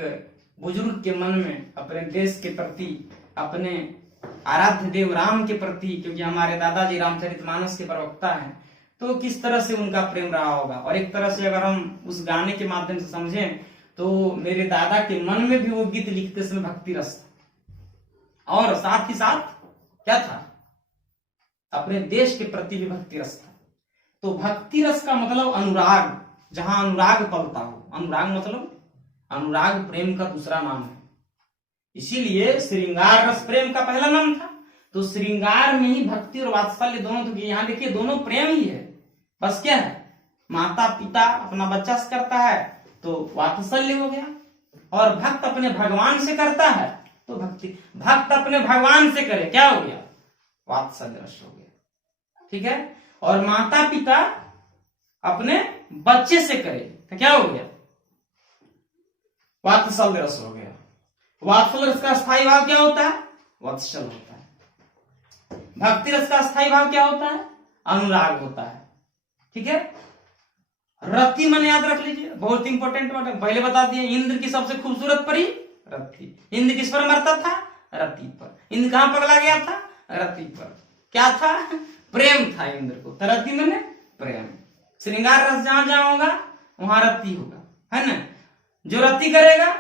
बुजुर्ग के मन में अपने देश के प्रति, अपने आराध्य देव राम के प्रति, क्योंकि हमारे दादाजी रामचरितमानस के प्रवक्ता हैं, तो किस तरह से उनका प्रेम रहा होगा। और एक तरह से अगर हम उस गाने के माध्यम से समझें तो मेरे दादा के मन में भी वो गीत लिखते समय भक्ति रस था, और साथ ही साथ क्या था? अपने देश के प्रति भी भक्ति रस था। तो भक्ति रस का मतलब अनुराग, जहां अनुराग पलता हो। अनुराग मतलब, अनुराग प्रेम का दूसरा नाम है। इसीलिए श्रृंगार रस प्रेम का पहला नाम था। तो श्रृंगार में ही भक्ति और वात्सल्य दोनों, तो यहाँ देखिए दोनों प्रेम ही है। बस क्या है? माता पिता अपना बच्चा से करता है तो वात्सल्य हो गया, और भक्त अपने भगवान से करता है तो भक्ति। भक्त अपने भगवान से करे क्या हो गया? वात्सल्य रस हो गया, ठीक है। और माता पिता अपने बच्चे से करे तो क्या हो गया? वात्सल्य रस हो गया। वात्सल रस का स्थायी भाव क्या होता है? वत्सल होता है। भक्ति रस का स्थायी भाव क्या होता है? अनुराग होता है। ठीक है। रति मन याद रख लीजिए, बहुत इंपॉर्टेंट वर्ड है। पहले बता दिए इंद्र की सबसे खूबसूरत परी रति। इंद्र किस पर मरता था? रति पर। इंद्र कहां पगला गया था? रति पर। क्या था? प्रेम था इंद्र को। तो रति मैंने प्रेम। श्रृंगार रस जहां जहां होगा वहां रति होगा, है ना। जो रति करेगा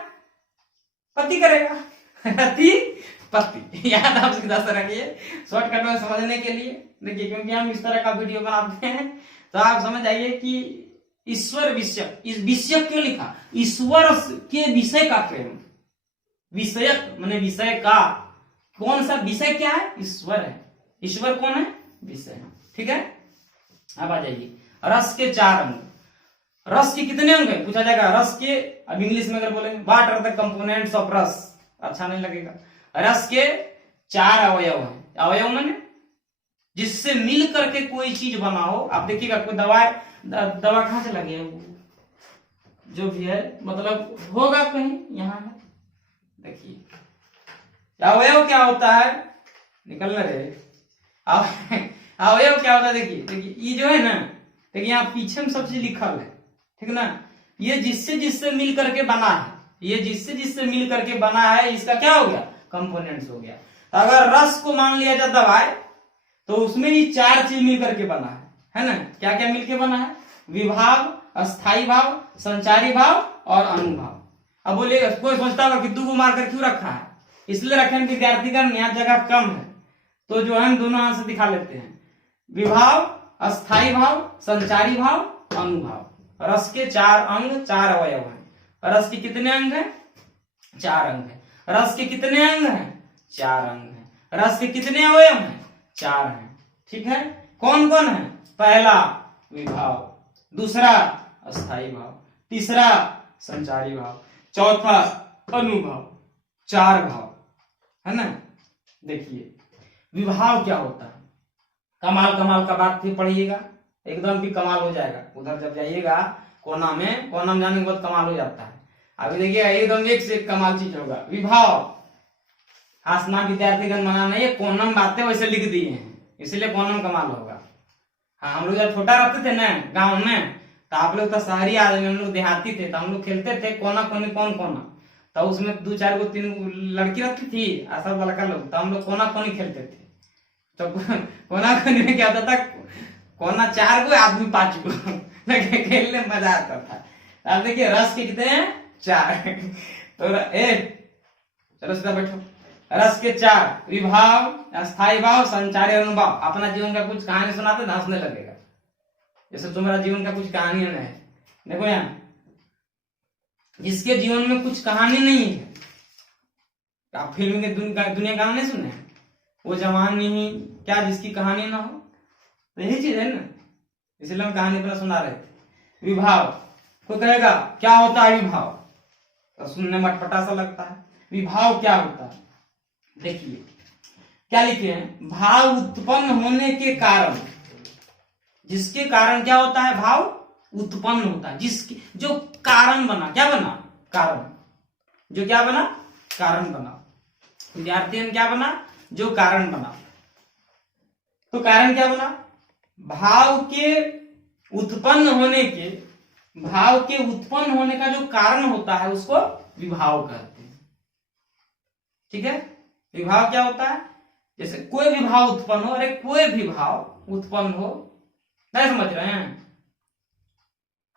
पति करेगा, रति पति। याद आप सीधा सा रखिए शॉर्टकट में समझने के लिए। देखिए क्योंकि हम इस तरह का वीडियो बनाते हैं तो आप समझ आइए कि ईश्वर विषय, इस विषय क्यों लिखा? ईश्वर के विषय का प्रेम। विषयक माने विषय का। कौन सा विषय? क्या है? ईश्वर है। ईश्वर कौन है? विषय है। ठीक है। अब आ जाइए रस के 4 अंग। रस के कितने अंग है पूछा जाएगा। रस के, अब इंग्लिश में अगर बोलेंगे what are the components of रस, अच्छा नहीं लगेगा। रस के 4 अवयव है। अवयव माने जिससे मिल करके कोई चीज बना हो। आप देखिएगा कोई दवा कहां से लगे जो भी है, मतलब होगा कहीं, यहाँ है। देखिए अवयव क्या होता है, निकल रहे अवयव क्या होता है। देखिए ये जो है ना, देखिए यहाँ पीछे में सब चीज लिखल है, ठीक ना। ये जिससे जिससे मिल करके बना है, ये जिससे जिससे मिल करके बना है, इसका क्या हो गया? कंपोनेंट्स हो गया। तो अगर रस को मान लिया जाए दवाई, तो उसमें ये 4 चीज मिल करके बना है ना। क्या क्या मिलके बना है? विभाव, अस्थाई भाव, संचारी भाव और अनुभाव। अब बोलिए कोई सोचता होगा कि 2 को मारकर क्यों रखा है? इसलिए रखे हैं विद्यार्थीगण यहाँ जगह कम है तो जो है दोनों हाथ से दिखा लेते हैं। विभाव, अस्थाई भाव, संचारी भाव, अनुभाव। रस के 4 अंग, 4 अवयव हैं। रस के कितने अंग हैं? 4 अंग हैं। रस के कितने अंग हैं? 4 अंग हैं। रस के कितने अवयव हैं? 4 हैं। ठीक है। कौन कौन है? पहला विभाव, दूसरा अस्थाई भाव, तीसरा संचारी भाव, चौथा अनुभाव। 4 भाव है ना। देखिए विभाव क्या होता है? कमाल कमाल का बात फिर पढ़िएगा, एकदम भी कमाल हो जाएगा। उधर जब जाइएगा कोना में जाने के बाद कमाल हो जाता है। अभी देखिए एकदम एक से एक कमाल चीज होगा। विभाव हंसना विद्यार्थीगण मना नहीं है, कोनम बातें वैसे लिख दिए हैं इसलिए कोनम कमाल होगा। हाँ हम लोग जब छोटा रहते थे ना गांव में, तो आप लोग तो शहरी आदमी, हम लोग देहाती थे, तो हम लोग खेलते थे कोना कोनी कौन कोना। तो उसमें 2 4 गो 3 लड़की रहती थी, सब लड़का लोग, तो हम लोग कोना कोनी खेलते थे। तो कोना कोनी में क्या होता था? कोना 4 गो आदमी 5 गो खेलने में मजा आता था। अब देखिए रस के कितने हैं? 4। तो चलो सीधा बैठो। रस के 4 विभाव, अस्थाई भाव, संचारी, अनुभाव। अपना जीवन का कुछ कहानी सुनाते हंसने लगेगा, जैसे तुम्हारा जीवन का कुछ कहानी है। देखो यहाँ जिसके जीवन में कुछ कहानी नहीं है, आप फिल्म के दुनिया का नहीं सुने, वो जवान नहीं क्या जिसकी कहानी ना हो। तो यही चीज है ना, इसलिए हम कहानी अपना सुना रहे थे। विभाव को कहेगा क्या होता है विभाव, तो सुनने में अटपटा सा लगता है। विभाव क्या होता है? देखिए क्या लिखे हैं? भाव उत्पन्न होने के कारण, जिसके कारण क्या होता है? भाव उत्पन्न होता है। जिसके जो कारण बना, क्या बना? कारण। जो क्या बना? कारण बना। विद्यार्थी क्या बना? जो कारण बना। तो कारण क्या बना? भाव के उत्पन्न होने के, भाव के उत्पन्न होने का जो कारण होता है उसको विभाव कहते हैं। ठीक है। विभाव क्या होता है? जैसे कोई भी भाव उत्पन्न हो, अरे कोई भी भाव उत्पन्न हो, नहीं समझ रहे हैं?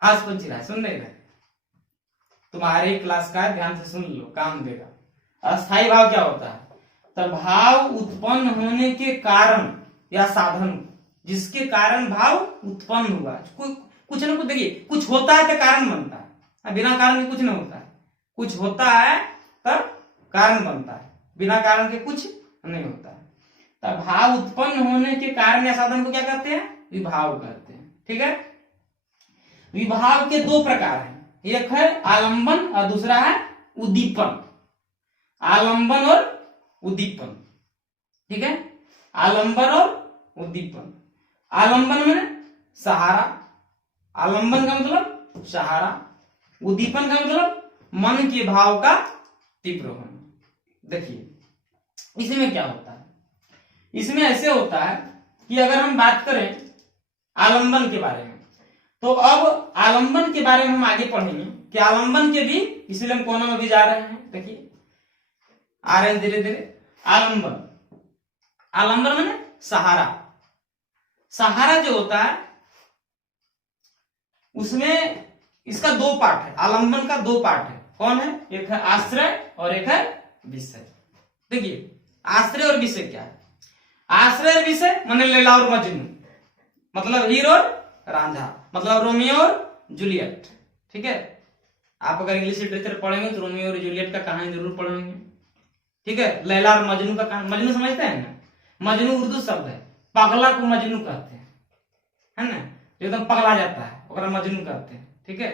आज पूछ रहा है, सुन रहे हैं? तुम्हारे क्लास का ध्यान से सुन लो, काम देगा। अस्थाई भाव क्या होता है? तो भाव उत्पन्न होने के कारण या साधन, जिसके कारण भाव उत्पन्न हुआ। कुछ ना कुछ, देखिए कुछ होता है तो कारण बनता है, बिना कारण के कुछ नहीं होता है। कुछ होता है तब कारण बनता है, बिना कारण के कुछ नहीं होता है। तब भाव उत्पन्न होने के कारण या साधन को क्या कहते हैं? विभाव कहते हैं। ठीक है। विभाव के 2 प्रकार हैं, एक है आलंबन और दूसरा है उद्दीपन। आलंबन और उद्दीपन। ठीक है। आलंबन और उद्दीपन। आलंबन में सहारा, आलंबन का मतलब सहारा, उद्दीपन का मतलब मन के भाव का तीव्र होना। देखिए इसमें क्या होता है, इसमें ऐसे होता है कि अगर हम बात करें आलंबन के बारे में, तो अब आलंबन के बारे में हम आगे पढ़ेंगे कि आलंबन के भी, इसलिए हम कोना में भी जा रहे हैं। देखिए आ रहे हैं धीरे धीरे। आलंबन, आलंबन माने सहारा। सहारा जो होता है उसमें इसका दो पार्ट है, आलंबन का दो पार्ट है। कौन है? एक है आश्रय और एक है विषय। देखिए आश्रय और विषय क्या है? आश्रय और विषय माने लैला और मजनू, मतलब हीर और रांझा, मतलब रोमियो और जूलियट। ठीक है, आप अगर इंग्लिश लिटरेचर पढ़ेंगे तो रोमियो और जूलियट का कहानी जरूर पढ़ेंगे। ठीक है, लैला और मजनू का कहानी, मजनू समझते हैं ना? मजनू उर्दू शब्द है, पगला को मजनू कहते हैं, है ना? एकदम पगला जाता है ओकरा मजनू कहते हैं। ठीक है,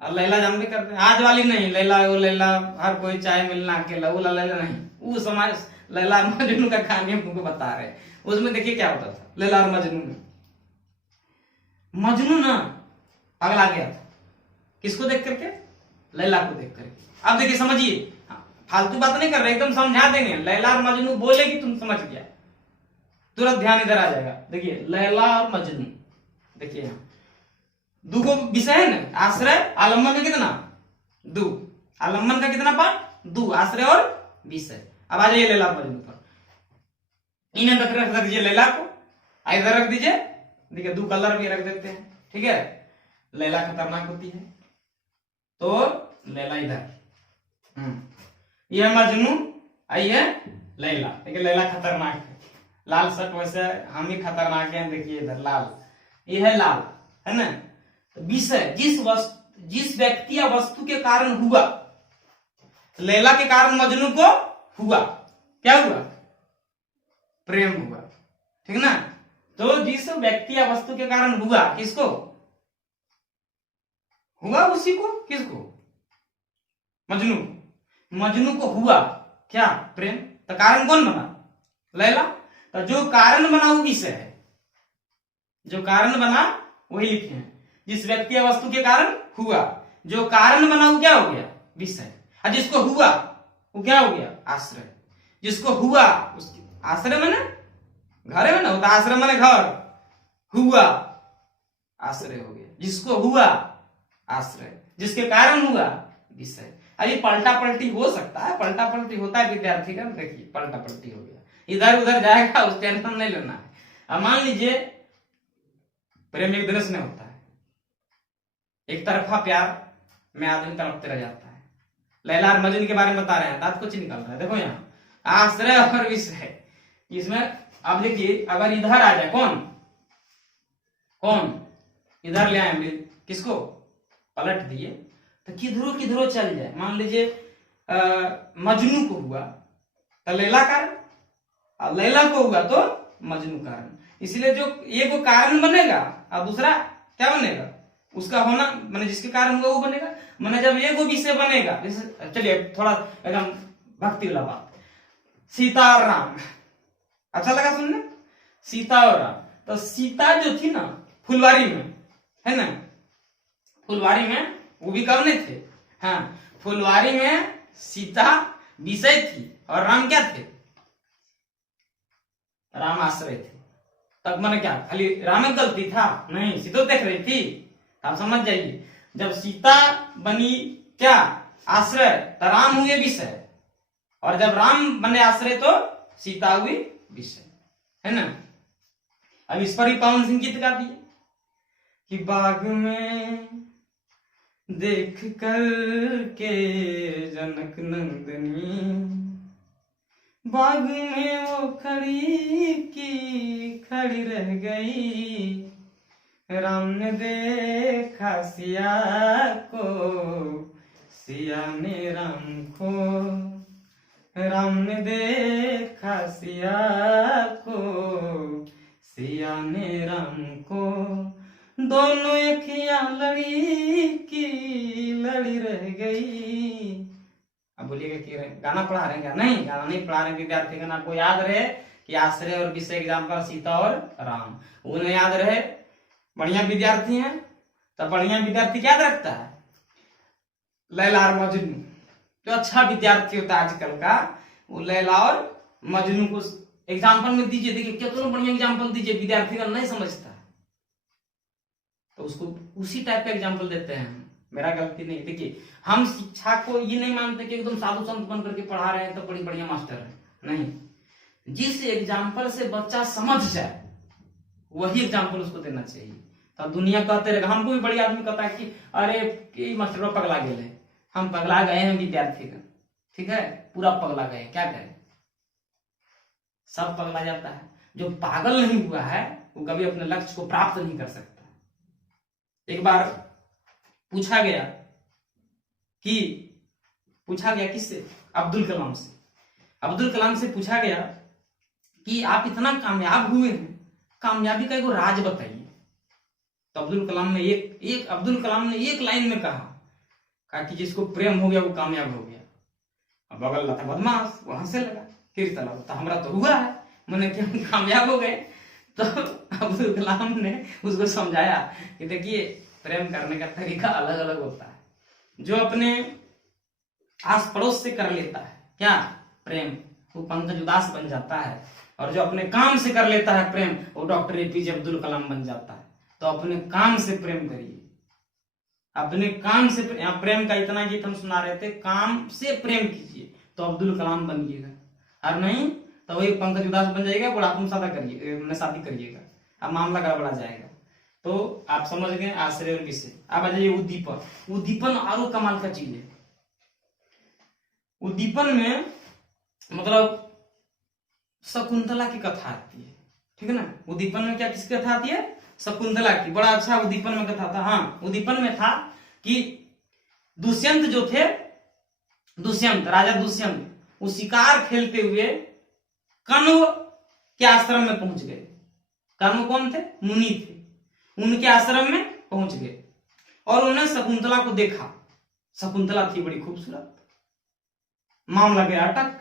और लैला जान भी करते हैं, आज वाली नहीं, लैला वो लैला हर कोई चाय मिलना अकेला, वो लैला नहीं, वो समाज लैला और मजनू का कहानी हम तुमको बता रहे हैं। उसमें देखिए क्या होता था लैला और मजनू में। मजनू ना पगला गया था, किसको देख करके? लैला को देख करके। अब देखिए समझिए, फालतू बात नहीं कर रहे, एकदम समझा देंगे। लैला और मजनू बोले कि तुम समझ गया, तुरंत ध्यान इधर आ जाएगा। देखिए लैला और मजनू, देखिए यहाँ दो विषय है ना, आश्रय आलंबन का कितना? दो। आलंबन का कितना पार्ट? दो, आश्रय और विषय। अब आ जाइए लैला और मजनू पर। इन्हें रख दीजिए लैला को, इधर रख दीजिए। देखिए दो कलर भी रख देते हैं। ठीक है, लैला खतरनाक होती है तो लैला इधर, यह मजनू, आई है लैला। देखिए लैला खतरनाक है, लाल शर्ट, वैसे हम ही खतरनाक हैं। देखिए इधर लाल, ये है लाल, है ना? विषय जिस व्यक्ति या वस्तु के कारण हुआ, लैला के कारण मजनू को हुआ, क्या हुआ? प्रेम हुआ। ठीक ना? तो जिस व्यक्ति या वस्तु के कारण हुआ, किसको हुआ? उसी को, किसको? मजनू। मजनू को हुआ क्या? प्रेम। तो कारण कौन बना? लैला। तो जो कारण बना वो विषय है, जो कारण बना वही लिखे हैं। जिस व्यक्ति या वस्तु के कारण हुआ, जो कारण बना वो क्या हो गया? विषय। और जिसको हुआ वो क्या हो गया? आश्रय। जिसको हुआ उसकी आश्रय माने घर में ना होता, आश्रय माने घर, हुआ आश्रय हो गया। जिसको हुआ आश्रय, जिसके कारण हुआ विषय। अभी पलटा पलटी हो सकता है, पलटा पलटी होता है विद्यार्थी का। देखिए पलटा पलटी हो गया, इधर उधर जाएगा, उस टेंशन नहीं लेना है। अब मान लीजिए प्रेम एक दृश्य में होता है, एक तरफा प्यार में आदमी तड़पते रह जाता है। लैला और मजनू के बारे में बता रहे हैं, दांत कुछ निकल रहा है। देखो यहाँ आश्रय और विषय, इसमें अब देखिए अगर इधर आ जाए, कौन कौन इधर ले आए, किसको? पलट दिए तो किधरों किधरों चल जाए। मान लीजिए मजनू को हुआ तो लैला कारण, और लैला को हुआ तो मजनू कारण। इसलिए जो एक वो कारण बनेगा और दूसरा क्या बनेगा? उसका होना, माने जिसके कारण हुआ वो बनेगा। माने जब एक वो विषय बनेगा, जैसे चलिए थोड़ा एकदम भक्ति वाला बात, सीता और राम, अच्छा लगा सुनने? सीता और राम। तो सीता जो थी ना फुलवारी में, है ना? फुलवारी में वो भी कौन थे? हाँ, फुलवारी में सीता विषय थी और राम क्या थे? राम आश्रय थे। तब मैंने क्या खाली राम में गलती था? नहीं, सीता देख रही थी। आप समझ जाइए, जब सीता बनी क्या? आश्रय, तो राम हुए विषय, और जब राम बने आश्रय तो सीता हुई विषय, है ना? अब इस पर ही पवन सिंह गीत गा दिए कि बाग में देख कर के जनक नंदनी, बाग में वो खड़ी की खड़ी रह गई, राम ने देखा सिया को, सिया ने राम को, राम ने देखा सिया को, सिया ने राम को, दोनों अखियां लड़ी की लड़ी रह गई। अब बोलिएगा कि गाना पढ़ा रहे हैं क्या? नहीं, गाना नहीं पढ़ा रहे विद्यार्थी गण। आपको याद रहे कि आश्रय और विषय एग्जाम्पल सीता और राम, उन्हें याद रहे। बढ़िया विद्यार्थी हैं तो बढ़िया विद्यार्थी क्या रखता है? लैला और मजनू। जो अच्छा विद्यार्थी होता है आजकल का, वो लैला और मजनू को एग्जाम्पल में दीजिए, देखिए कितना बढ़िया एग्जाम्पल दीजिए, विद्यार्थी का नहीं समझता तो उसको उसी टाइप का एग्जाम्पल देते हैं हम। मेरा गलती नहीं। देखिए हम शिक्षा को ये नहीं मानते कि एकदम साधु संत बन करके पढ़ा रहे हैं तो बड़ी बढ़िया मास्टर है, नहीं। जिस एग्जाम्पल से बच्चा समझ जाए वही एग्जाम्पल उसको देना चाहिए। तो दुनिया कहते रहेगा, हमको भी बड़ी आदमी कहता है कि अरे मास्टर पगला गए हैं, हम पगला गए हैं विद्यार्थी का, ठीक है, पूरा पगला गए, क्या करें, सब पगला जाता है। जो पागल नहीं हुआ है वो कभी अपने लक्ष्य को प्राप्त नहीं कर सकता। एक बार पूछा गया किससे, अब्दुल कलाम से। अब्दुल कलाम से पूछा गया कि आप इतना कामयाब हुए हैं, कामयाबी का एक राज बताइए। तो अब्दुल कलाम ने एक लाइन में कहा कि जिसको प्रेम हो गया वो कामयाब हो गया। अब बगल था बदमाश, वो हंसने लगा, फिर चला तो हमरा तो हुआ है, मैंने क्या कामयाब हो गए। तो अब्दुल कलाम ने उसको समझाया कि देखिए प्रेम करने का तरीका अलग अलग होता है। जो अपने आस पड़ोस से कर लेता है क्या प्रेम, वो पंकज उदास बन जाता है, और जो अपने काम से कर लेता है प्रेम वो डॉक्टर एपीजे अब्दुल कलाम बन जाता है। तो अपने काम से प्रेम करिए, अपने काम से प्रेम का इतना गीत हम सुना रहे थे, काम से प्रेम कीजिए तो अब्दुल कलाम बनिएगा, और नहीं तो वही पंकज उदास बन जाएगा, बुढ़ापा में शादी करिएगा, अब मामला गड़बड़ा जाएगा। तो आप समझ गए आश्रय और विषय। अब आ जाइए उद्दीपन। उद्दीपन और कमाल का चीज है। उद्दीपन में मतलब शकुंतला की कथा आती है, ठीक है ना। उद्दीपन में क्या किसकी कथा आती है, शकुंतला की। बड़ा अच्छा उद्दीपन में कथा था। हाँ, उद्दीपन में था कि दुष्यंत जो थे, राजा दुष्यंत, वो शिकार खेलते हुए कण्व के आश्रम में पहुंच गए। कण्व कौन थे, मुनि थे, उनके आश्रम में पहुंच गए और उन्होंने शकुंतला को देखा। शकुंतला थी बड़ी खूबसूरत। मामला गया अटक,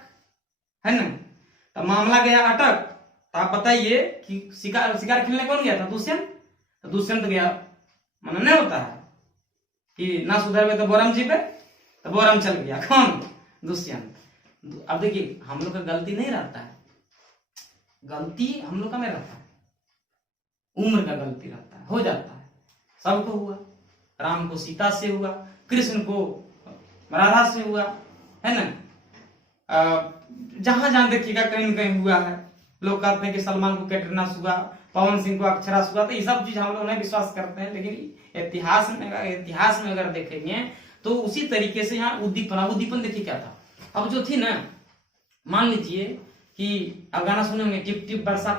है ना। तो मामला गया अटक। तो आप बताइए कि शिकार खेलने कौन गया था, दुष्यंत। तो दुष्यंत गया, माना नहीं होता है कि ना सुधर तो बोरम जी पे, तो बोरम चल गया, कौन, दुष्यंत। अब देखिए हम लोग का गलती नहीं रहता है, गलती हम लोग का नहीं रहता है, उम्र का गलती रहता है, हो जाता है, सबको हुआ। राम को सीता से हुआ, कृष्ण को राधा से हुआ, है ना। जहां जहां देखिएगा कहीं न कहीं हुआ है। लोग कहते हैं कि सलमान को कैटरीना से हुआ, पवन सिंह को अक्षरा से हुआ, तो ये सब चीज हम लोग नहीं विश्वास करते हैं। लेकिन इतिहास में अगर देखेंगे तो उसी तरीके से यहाँ उद्दीपन देखिए क्या था। अब जो थी ना, मान लीजिए कि अब गाना सुनेंगे, टिप टिप बरसा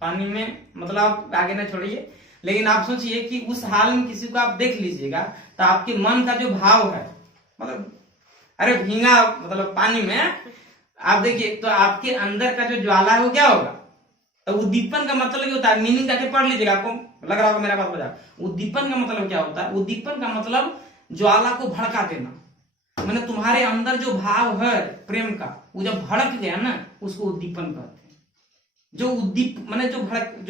पानी में, मतलब आप आगे ना छोड़िए, लेकिन आप सोचिए कि उस हाल में किसी को आप देख लीजिएगा तो आपके मन का जो भाव है, मतलब अरे भींगा मतलब पानी में आप देखिए तो आपके अंदर का जो ज्वाला है वो क्या होगा। तो उद्दीपन का मतलब क्या होता है, मीनिंग जाके पढ़ लीजिएगा, आपको लग रहा होगा मेरा बात हो जाए। उद्दीपन का मतलब क्या होता है, उद्दीपन का मतलब ज्वाला को भड़का देना। मैंने तुम्हारे अंदर जो भाव है प्रेम का, वो जब भड़क गया ना, उसको उद्दीपन कहते हैं। जो उद्दीप माने जो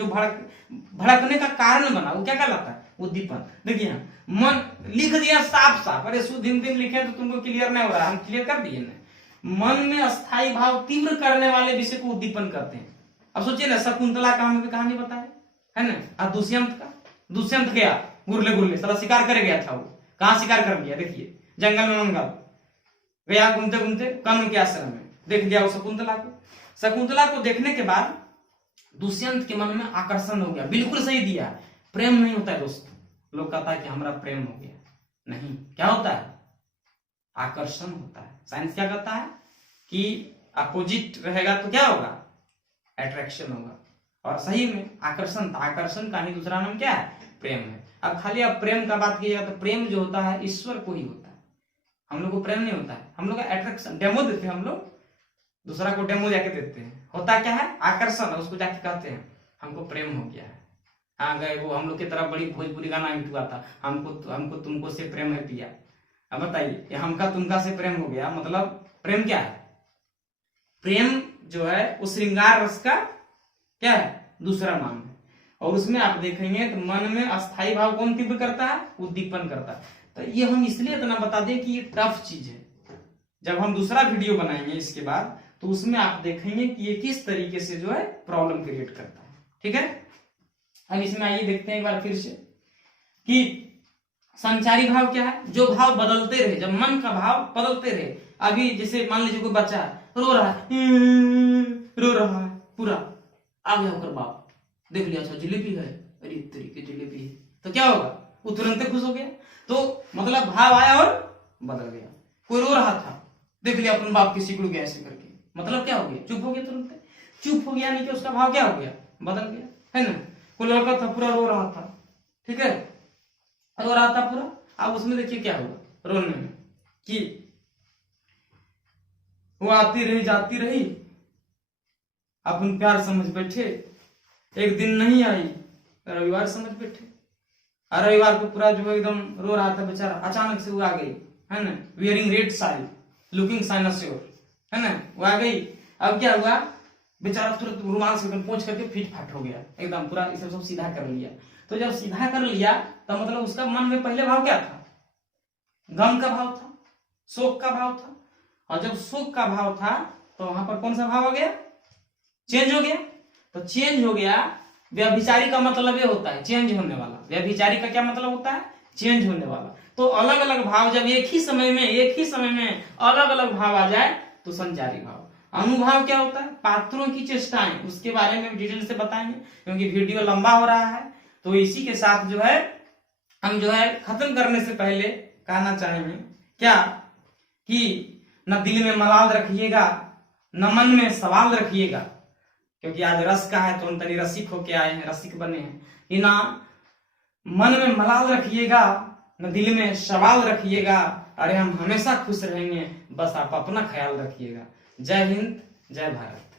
भड़कने का कारण बना, वो क्या कहलाता है, उद्दीपन। देखिए मन लिख दिया साफ साफ, अरे शुद्ध हिंदी लिखे तो तुमको क्लियर नहीं हो रहा, हम क्लियर कर दिए ना। मन में अस्थायी भाव तीव्र करने वाले विषय को उद्दीपन कहते हैं। अब सोचिए ना, शकुंतला का हमें कहानी बताया है ना, दुष्यंत गया गुरले साला शिकार करे गया था। वो कहाँ शिकार कर गया, देखिए जंगल में मंगल गया, घूमते घूमते कण्व के आश्रम में देख दिया वो शकुंतला को देखने के बाद दुष्यंत के मन में आकर्षण हो गया। बिल्कुल सही दिया, प्रेम नहीं होता है दोस्त। लोग कहता है कि हमारा प्रेम हो गया, नहीं, क्या होता है, आकर्षण होता है। साइंस क्या कहता है कि अपोजिट रहेगा तो क्या होगा, अट्रैक्शन होगा। और सही में आकर्षण था, आकर्षण का ही दूसरा नाम क्या है, प्रेम है। अब खाली आप प्रेम का बात कीजिएगा तो प्रेम जो होता है ईश्वर को ही होता है, हम लोग को प्रेम नहीं होता है। हम लोग का अट्रैक्शन, डेमो देते हैं हम लोग, दूसरा को डेमो जाके देते हैं, होता क्या है, आकर्षण, उसको जाके कहते हैं हमको प्रेम हो गया है। हाँ गए वो हम लोग की तरफ बड़ी भोजपुरी गाना हिट हुआ था, हमको तुमको से प्रेम है पिया। अब बताइए, हमका तुमका से प्रेम हो गया, मतलब प्रेम क्या है, प्रेम जो है वो श्रृंगार रस का क्या है, दूसरा नाम है। और उसमें आप देखेंगे तो मन में अस्थायी भाव कौन तीव्र करता है, उद्दीपन करता है। तो ये हम इसलिए इतना बता दें कि ये टफ चीज है, जब हम दूसरा वीडियो बनाएंगे इसके बाद, तो उसमें आप देखेंगे कि ये किस तरीके से जो है प्रॉब्लम क्रिएट करता है। ठीक है, अब इसमें आइए देखते हैं एक बार फिर से कि संचारी भाव क्या है। जो भाव बदलते रहे, जब मन का भाव बदलते रहे। अभी जैसे मान लीजिए कोई बच्चा रो रहा है, रो रहा है पूरा, आ गया होकर बाप देख लिया, अच्छा जलेबी है, अरे तरीके जलेबी है, तो क्या होगा, वो तुरंत खुश हो गया। तो मतलब भाव आया और बदल गया। कोई रो रहा था, देख लिया अपन बाप की सिकुड़ गया ऐसे करके, मतलब क्या हो गया, चुप हो गया, तुरंत चुप हो गया, नहीं कि उसका भाव क्या हो गया, बदल गया, है ना। कोई लड़का था पूरा रो रहा था, ठीक है, रो रहा था पूरा, अब उसमें देखिए क्या हुआ रोने में, कि वो आती रही जाती रही, अपन प्यार समझ बैठे, एक दिन नहीं आई, रविवार समझ बैठे, और रविवार को पूरा जो एकदम रो रहा था बेचारा, अचानक से वो आ गई, है ना, वियरिंग रेड साड़ी, लुकिंग साइनोस्योर, है ना, वो आ गई। अब क्या हुआ, बेचारा तुरंत रुमाल से पहुंच करके फिट फाट हो गया, एकदम पूरा इसे सब सीधा कर लिया। तो जब सीधा कर लिया तो मतलब उसका मन में पहले भाव क्या था, गम का भाव था, शोक का भाव था, और जब शोक का भाव था तो वहां पर कौन सा भाव आ गया, चेंज हो गया। तो चेंज हो गया, व्यभिचारी का मतलब ये होता है चेंज होने वाला। व्यभिचारी का क्या मतलब होता है, चेंज होने वाला। तो अलग अलग भाव जब एक ही समय में अलग अलग भाव आ जाए तो संचारी भाव। अनुभाव क्या होता है, पात्रों की चेष्टाएं, उसके बारे में डिटेल से बताएंगे क्योंकि वीडियो लंबा हो रहा है। तो इसी के साथ जो है हम जो है खत्म करने से पहले कहना चाहेंगे क्या, कि न दिल में मलाल रखिएगा, न मन में सवाल रखिएगा, क्योंकि आज रस का है तो हम तनी रसिक होके आए हैं, रसिक बने हैं, कि ना मन में मलाल रखिएगा, न दिल में सवाल रखिएगा, अरे हम हमेशा खुश रहेंगे, बस आप अपना ख्याल रखिएगा। जय हिंद, जय भारत।